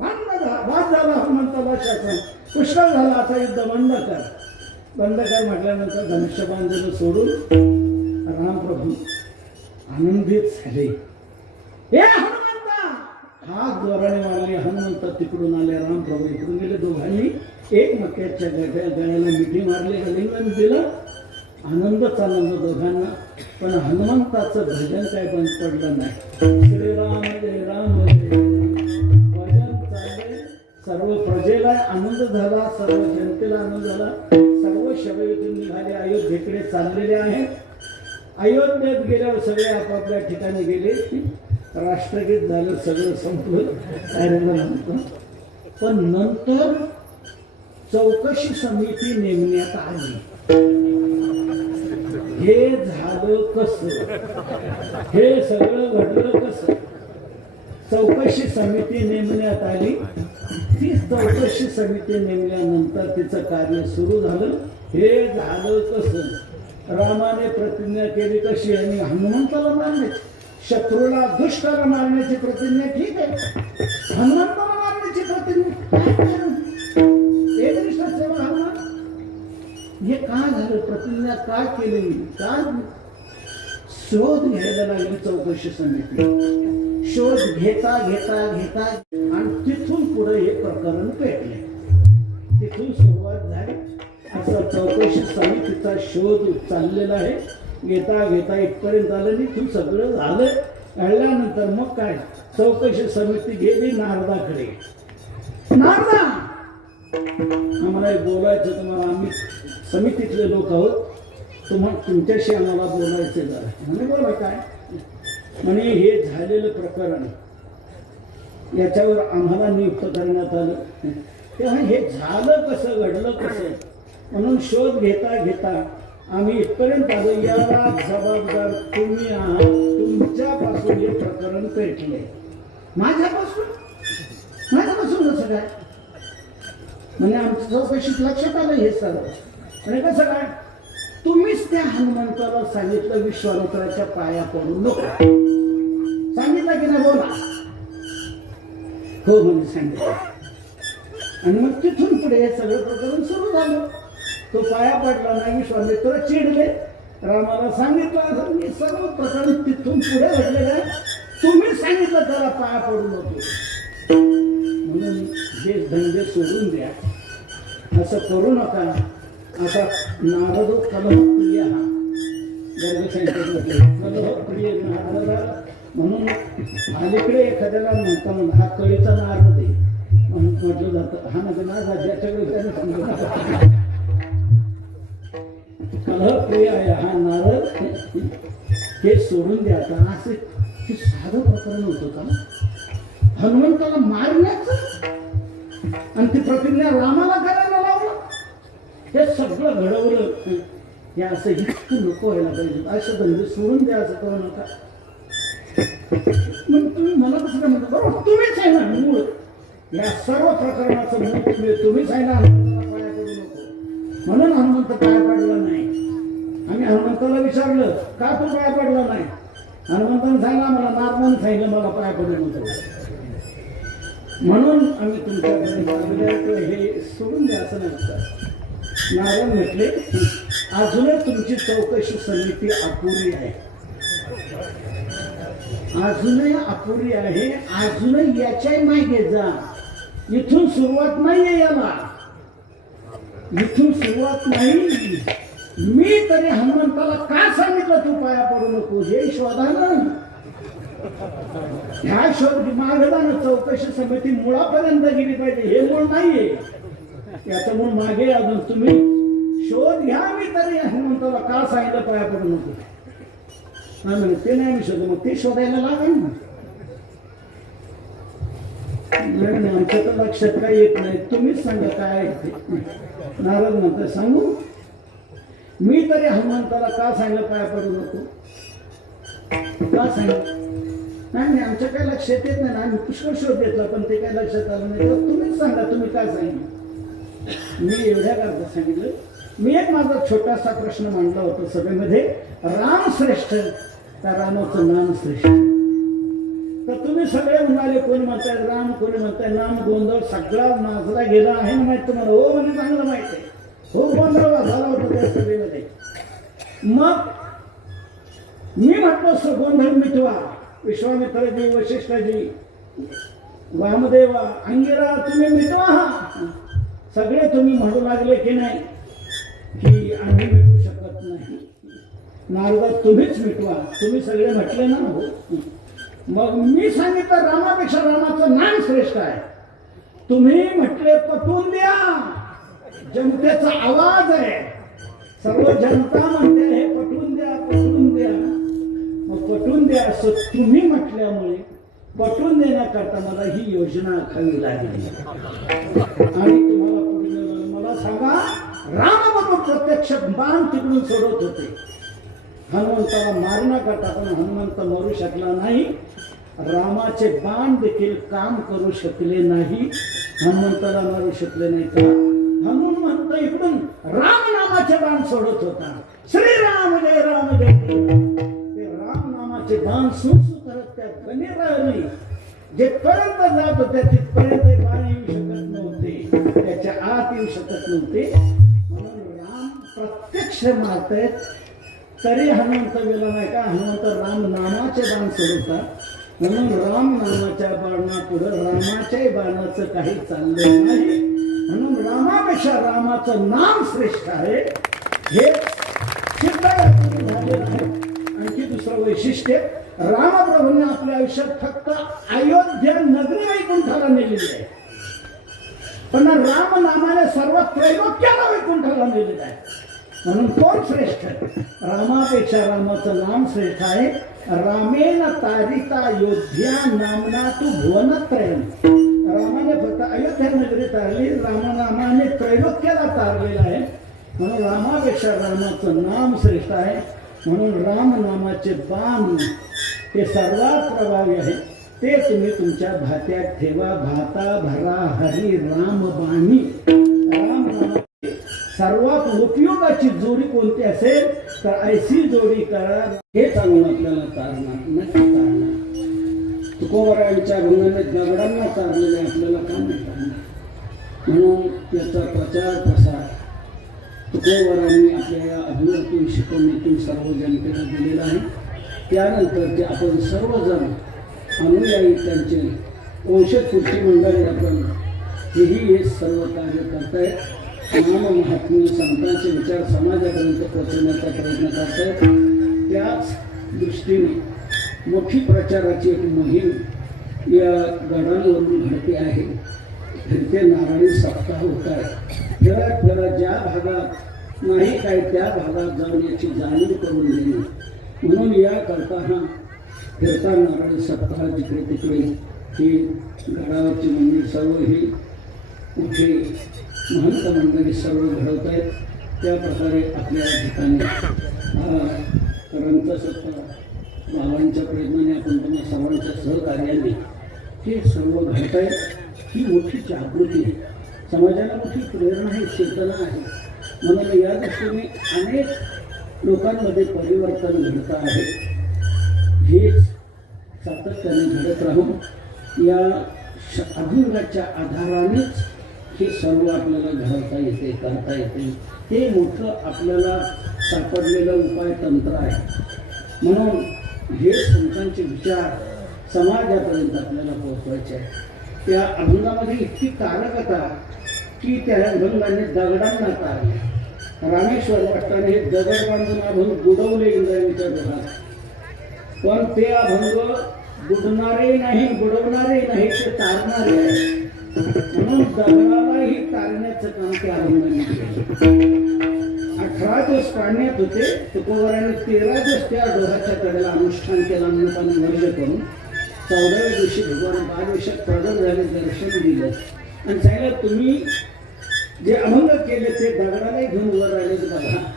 बाद झाला हनुमंताला शासन, पुष्कळ झाला, आता युद्ध बंद कर. बंद कर म्हटल्यानंतर धनुष्यबाण सोडून रामप्रभू आनंदित झाले. हे हनुमंता, हात जोराने मारले. हनुमंत तिकडून आले, रामप्रभू इकडून गेले. दोघांनी एकमेकाच्या गळ्याला मिठी मारली, आलिंगन दिलं. आनंदच आनंद दोघांना. पण हनुमंताचं भजन काय बंद पडलं नाही. श्रीराम जय राम जय. भजन चालले. सर्व प्रजेला आनंद झाला, सर्व जनतेला आनंद झाला. सर्व शबयतून निघाले, अयोध्येकडे चाललेले आहेत. अयोध्येत गेल्यावर सगळे आपापल्या ठिकाणी गेले. राष्ट्रगीत झालं, सगळं संपलं. पण नंतर चौकशी समिती नेमण्यात आली. हे झालं कसं, हे सगळं घडलं कसं? चौकशी समिती नेमण्यात आली. ती चौकशी समिती नेमल्यानंतर तिचं कार्य सुरू झालं. हे झालं कसं? रामाने प्रतिज्ञा केली कशी? आणि हनुमंताला मारण्याची, शत्रूला दुष्टाला मारण्याची प्रतिज्ञा ठीक आहे. हनुमंताला मारण्याची प्रतिज्ञा काय कारण? एकनिष्ठ सेवा हनुमान. हे काय झालं? प्रतिज्ञा काय केली? काय शोध घ्यायला लागली चौकशी समिती. शोध घेता घेता घेता आणि तिथून पुढे हे प्रकरण पेटले. तिथून सुरुवात झाली. असं चौकशी समितीचा शोध चाललेला आहे. घेता घेता इथपर्यंत आलं. तिथून सगळं झालं. घडल्यानंतर मग काय, चौकशी समिती गेली नारदाकडे. नारदा, आम्हाला एक बोलायचं तुम्हाला. आम्ही समितीतले लोक आहोत, तुमच्याशी आम्हाला बोलायचे झालं. म्हणे बोला काय? म्हणे हे झालेलं प्रकरण याच्यावर आम्हाला नियुक्त करण्यात आलं. तेव्हा हे झालं कसं, घडलं कसं म्हणून शोध घेता घेता आम्ही इथपर्यंत आलो. याला जबाबदार तुम्ही आहात. तुमच्यापासून हे प्रकरण पेटले. माझ्यापासून कसं काय? म्हणजे आमच्या चौकशीत लक्षात आलं हे सर्व. म्हणजे कसं काय? तुम्हीच त्या हनुमंताला सांगितलं विश्वामित्राच्या पाया पडू नको. सांगितलं की नाही? बोला. हो म्हणजे सांगितलं. आणि मग तिथून पुढे हे सगळं प्रकरण सुरू झालं. तो पाया पडला नाही. विश्वामित्र चिडले. रामाला सांगितलं. मी सर्व प्रकरण तिथून पुढे घडलेलं आहे. तुम्ही सांगितलं त्याला पाया पडू नको. म्हणून हे धंदे सोडून द्या, असं करू नका. आता नारद कलहप्रिय हा कलहप्रिय नारद म्हणून अलीकडे एखाद्याला म्हणता म्हणून हा कळीचा नारद आहे म्हणून म्हटलं जातं. हा नका ना ज्याच्याकडे त्याने समजलं कलहप्रिय आहे हा नारद. हे सोडून द्या. आता असं हे साधं प्रकरण होतं का? हनुमंताला मारण्याचं आणि ती प्रतिज्ञा रामाला करायला लावलं. हे सगळं घडवलं. हे असं इतकं नको व्हायला पाहिजे. असं धंदे सोडून द्या, असं करू नका. मग तुम्ही मला कसं काय म्हणता? बरोबर, तुम्हीच आहे ना मूळ. या सर्व प्रकरणाचं मूळ तुम्हीच आहे ना. हनुमंताला पाया पडू नको म्हणून हनुमंत पाया पडला नाही. आम्ही हनुमंताला विचारलं का तू पाया पडला नाही? हनुमंताने सांगितलं मला, नारदाने सांगितलं मला पाया पडलं नव्हतं. म्हणून आम्ही तुमच्याकडे मागलं. हे सोडून द्या असं नसतं. नारद म्हटले अजूनही तुमची चौकशी समिती अपुरी आहे. अजूनही अपुरी आहे. अजूनही याच्याही मागे जा. इथून सुरुवात नाहीये याला. इथून सुरुवात नाही. मी तरी हनुमंताला का सांगितलं तू पाया पडू नको? हे शोधा ना. ह्या शोध मागं चौकशी समिती मुळापर्यंत गेली पाहिजे. हे मूळ नाहीये. याचं मूळ मागे. अजून तुम्ही शोध घ्या. मी तरी हनुमंताला का सांगितलं पाया पडू नको? नाही ते नाही मी शोध. मग ते शोधायला लागेल ना. नाही आमच्या तर लक्षात काही येत नाही. तुम्हीच सांगा काय. नारद म्हणतात सांगू. मी तरी हनुमंताला का सांगितलं पाया पडू नको? का सांगितलं? नाही आमच्या काय लक्षात येत नाही. आम्ही पुष्कळ शोध घेतला पण ते काय लक्षात आलं नाही. तर तुम्हीच सांगा तुम्ही काय सांगितलं. मी एवढ्या करता सांगितलं. मी एक माझा छोटासा प्रश्न मांडला होता सभेमध्ये. राम श्रेष्ठ का रामाचं नाम श्रेष्ठ? तर तुम्ही सगळे म्हणाले. कोणी म्हणताय राम, कोणी म्हणताय नाम. गोंधळ सगळा माझला गेला आहे ना माहित तुम्हाला? हो म्हणजे चांगलं माहित आहे. हो गोंधळ झाला होता त्या सभेमध्ये. मग मी म्हटलं गोंधळ मिटवा. विश्वामित्रजी, वशिष्ठजी, वामदेवा, अंगिरा, तुम्ही मिटवा हा. सगळे तुम्ही म्हणू लागले की नाही की आम्ही मिटवू शकत नाही. नारदा तुम्हीच मिटवा. तुम्ही सगळे म्हटले ना हो. मग मी सांगितलं रामापेक्षा रामाचं नाम श्रेष्ठ आहे. तुम्ही म्हटले पटवून द्या. जनतेचा आवाज आहे, सर्व जनता म्हणते हे पटवून द्या, पटवून द्या. मग पटवून द्या असं तुम्ही म्हटल्यामुळे पटवून देण्याकरता मला ही योजना आखावी लागली. आणि तुम्हाला पुढे मला सांगा, रामबाबू प्रत्यक्ष बाण तिकडून सोडत होते हनुमंताला मारण्याकरता, पण हनुमंत मरू शकला नाही. रामाचे बाण देखील काम करू शकले नाही, हनुमंताला मारू शकले नाही. का? हनुमंत इकडून राम नामाचे बाण सोडत होता. श्रीराम जय राम जय. ते राम नामाचे बाण सुसू करत त्या गणिरावली जेपर्यंत जात होत्या तिथपर्यंत बाण येऊ शकत नव्हते, त्याच्या आत येऊ शकत नव्हते. म्हणून राम प्रत्यक्ष मारतायत तरी हनुमंत गेला नाही. का? हनुमंत राम नामाचे बाण सोडतात. म्हणून राम नामाच्या बाणापुढे रामाच्या बाणाचं काही चाललं नाही. म्हणून रामापेक्षा रामाचं नाम श्रेष्ठ आहे हे सिद्ध झालेलं आहे. आणखी दुसरं वैशिष्ट्य, रामप्रभूंनी आपल्या आयुष्यात फक्त अयोध्या नगरी वैकुंठाला नेलेली आहे, पण राम नामाने सर्व त्रैलोक्याला वैकुंठाला नेलेलं आहे. म्हणून कोण श्रेष्ठ? रामापेक्षा रामाचं नाम श्रेष्ठ आहे. रामेन तारिता योध्या नामना तू भुवनत्रयम. रामाने फक्त अयोध्या नगरी तारली, रामनामाने त्रैलोक्याला तारलेलं आहे. म्हणून रामापेक्षा रामाचं नाम श्रेष्ठ आहे. म्हणून राम नामाचे बाण हे सर्वात प्रभावी आहे. ते तुम्ही तुमच्या भात्यात ठेवा. भाता भरा हरी राम बाणी. राम नामा सर्वात उपयोगाची जोडी कोणती असेल तर ऐसी जोडी करा. हे सांगून आपल्याला तारणार नक्की तारणार. तुकोबरायांच्या अभंगाने दगडांना तारलेले आपल्याला का नाही तारणार? म्हणून त्याचा प्रचार प्रसार तुकोबरांनी आपल्या या अभिव्यक्ती शिकवणीतून सर्व जनतेला दिलेला आहे. त्यानंतर ते आपण सर्वजण अनुयायी त्यांचे औषध पुढची मंडळी आपण हेही हे सर्व कार्य करतायत. नाम महात्म्य संतांचे विचार समाजापर्यंत पोहोचवण्याचा प्रयत्न करतायत. त्याच दृष्टीने मोठी प्रचाराची एक मोहीम या गडांवरून घडते आहे. फिरते नारायणी सप्ताह होत आहे. फिरत फिरत ज्या भागात नाही काय त्या भागात जाऊन याची जाणीव करून देणे. म्हणून याकरता हा फिरता नारायणी सप्ताह जिकडे तिकडे ही गडावरची मंदिर सर्व ही मोठी महंत मंडळी सर्व घडवत आहेत. त्या प्रकारे आपल्या ठिकाणी ग्रंथसत्ता बाबांच्या प्रयत्नाने आपण त्यांना सर्वांच्या सहकार्याने हे सर्व घडत आहे. ही मोठी जागृती आहे, समाजाला मोठी प्रेरणा आहे, चेतना आहे. म्हणून या दृष्टीने अनेक लोकांमध्ये परिवर्तन घडत आहे. हेच सातत्याने घडत राहून या अभिव्यक्तीच्या आधारानेच हे सर्व आपल्याला घडवता येते, करता येते. हे मोठं आपल्याला सापडलेलं उपाय तंत्र आहे. म्हणून हे संतांचे विचार समाजापर्यंत आपल्याला पोहोचवायचे आहे. त्या अभंगामध्ये इतकी कारकता की त्या अभंगाने दगडांना तारले. रामेश्वर भट्टाने हे दगड बांधून अभंग बुडवले इंद्रायणीच्या डोहात. पण ते अभंग बुडणारे नाही, बुडवणारे नाही, ते तारणारे आहे. म्हणून दगडालाही तारण्याचं काम त्या अभंगाने केलं. 18 दिवस पाण्यात होते. तुकोबराने 13 दिवस त्या डोहाच्या कडेला अनुष्ठान केलं, अन्नपाणी वर्ज करून. 14व्या दिवशी भगवान बालवेशात प्रगट झाले, दर्शन दिलं आणि सांगितलं तुम्ही जे अभंग केले ते दगडालाही घेऊन उभं राहिले. तर बघा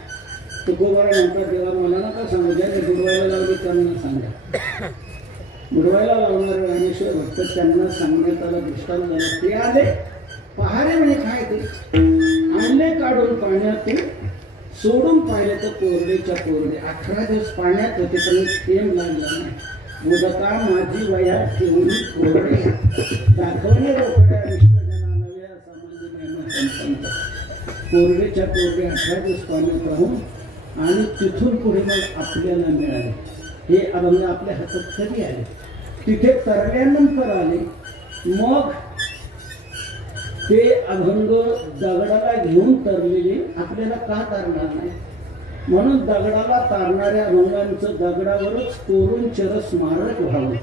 तुकोबरा म्हणतात देवा मला नका सांगू, ज्याने बुडवायला लावले त्यांना सांगा. बुडवायला लावणारे रामेश्वर भक्त त्यांना सांगण्यात आला, दृष्टांत झाला. ते आले पहारे म्हणे काय ते आणले काढून पाण्यात, ते सोडून पाहिले तर कोरडेच्या कोरडे. 18 दिवस पाण्यात होते पण थेंब लागला नाही. उदका माझी वया ठेवून कोरडे दाखवणे रोकड्या विश्वजना नव्या सामान्य कोरडेच्या कोरडे 18 दिवस पाण्यात राहून आणि तिथून पुढे मग आपल्याला मिळाले. हे अभंग आपल्या हातात कधी आले? तिथे तरल्यानंतर आले. मग ते अभंग दगडाला घेऊन तरलेले आपल्याला का तारणार नाही? म्हणून दगडाला तारणाऱ्या अभंगांचं दगडावरच कोरून चिरस्मारक व्हावं.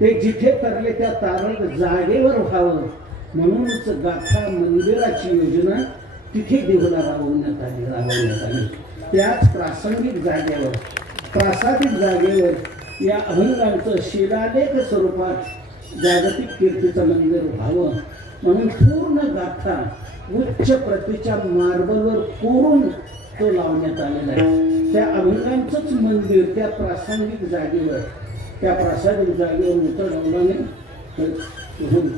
ते जिथे तरले त्या तारक जागेवर व्हावं म्हणूनच गाथा मंदिराची योजना तिथे देवला राबवण्यात आली. त्याच प्रासंगिक जागेवर, प्रासादिक जागेवर या अभंगांचं शिलालेख स्वरूपात जागतिक कीर्तीचं मंदिर व्हावं म्हणून पूर्ण गाथा उच्च प्रतीच्या मार्बलवर कोरून तो लावण्यात आलेला आहे. त्या अभंगांचंच मंदिर त्या प्रासंगिक जागेवर, त्या प्रासादिक जागेवर उतरवल्याने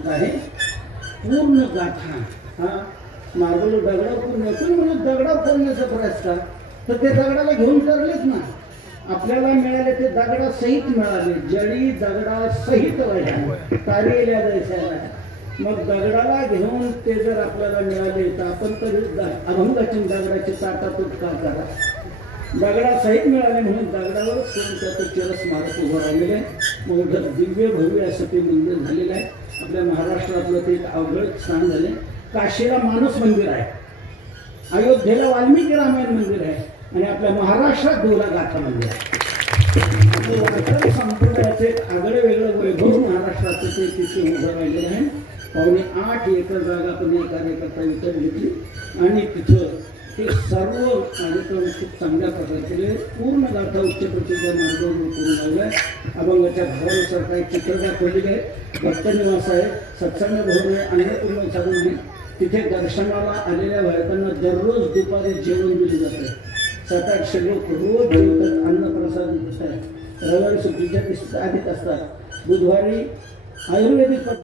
आहे. पूर्ण गाथा हा मार्बल दगडावर पूर्ण येतो म्हणून दगडावर फोडण्याचा प्रयास का? तर ते दगडाला घेऊन तरलेच ना. आपल्याला मिळाले ते दगडासहित मिळाले. जडी दगडासहित वाढले तारेल्या जैसाला. मग दगडाला घेऊन ते जर आपल्याला मिळाले तर आपण तरी अभंगाची दगडाची ताटातूट का करा? दगडासहित मिळाले म्हणून दगडावरच करून त्याचं चिरस्मारक उभं राहिलेलं आहे. मोठं दिव्य भव्य असं ते मंदिर झालेलं आहे. आपल्या महाराष्ट्रातलं ते एक अवघड स्थान झाले. काशीला मानस मंदिर आहे, अयोध्येला वाल्मिकी रामायण मंदिर आहे आणि आपल्या महाराष्ट्रात देवला गाथा मंदिर आहे. वारकरी संप्रदायाचे एक आगळे वेगळं वैभव महाराष्ट्राचं ते तिथे उभं राहिलेलं आहे. 8.5 एकर जागा पण एक कार्यकर्ता विकत घेतली आणि तिथं ते सर्व कार्यक्रम खूप चांगल्या प्रकारचे पूर्ण गाथा उच्च प्रतीच्या मार्गावर करून लावल्या. अभंगाच्या भावानुसार काही चित्र दाखवलेले आहेत. भक्तनिवास आहे, सत्संग भवन आहे, अन्नपूर्ण साधन आहे. तिथे दर्शनाला आलेल्या भारतांना दररोज दुपारी जेवण दिले जाते. 700-800 लोक रोज जेवतात. अन्नप्रसाद रविवारी सुट्टीच्या दिवशी आधीच असतात. बुधवारी आयुर्वेदिक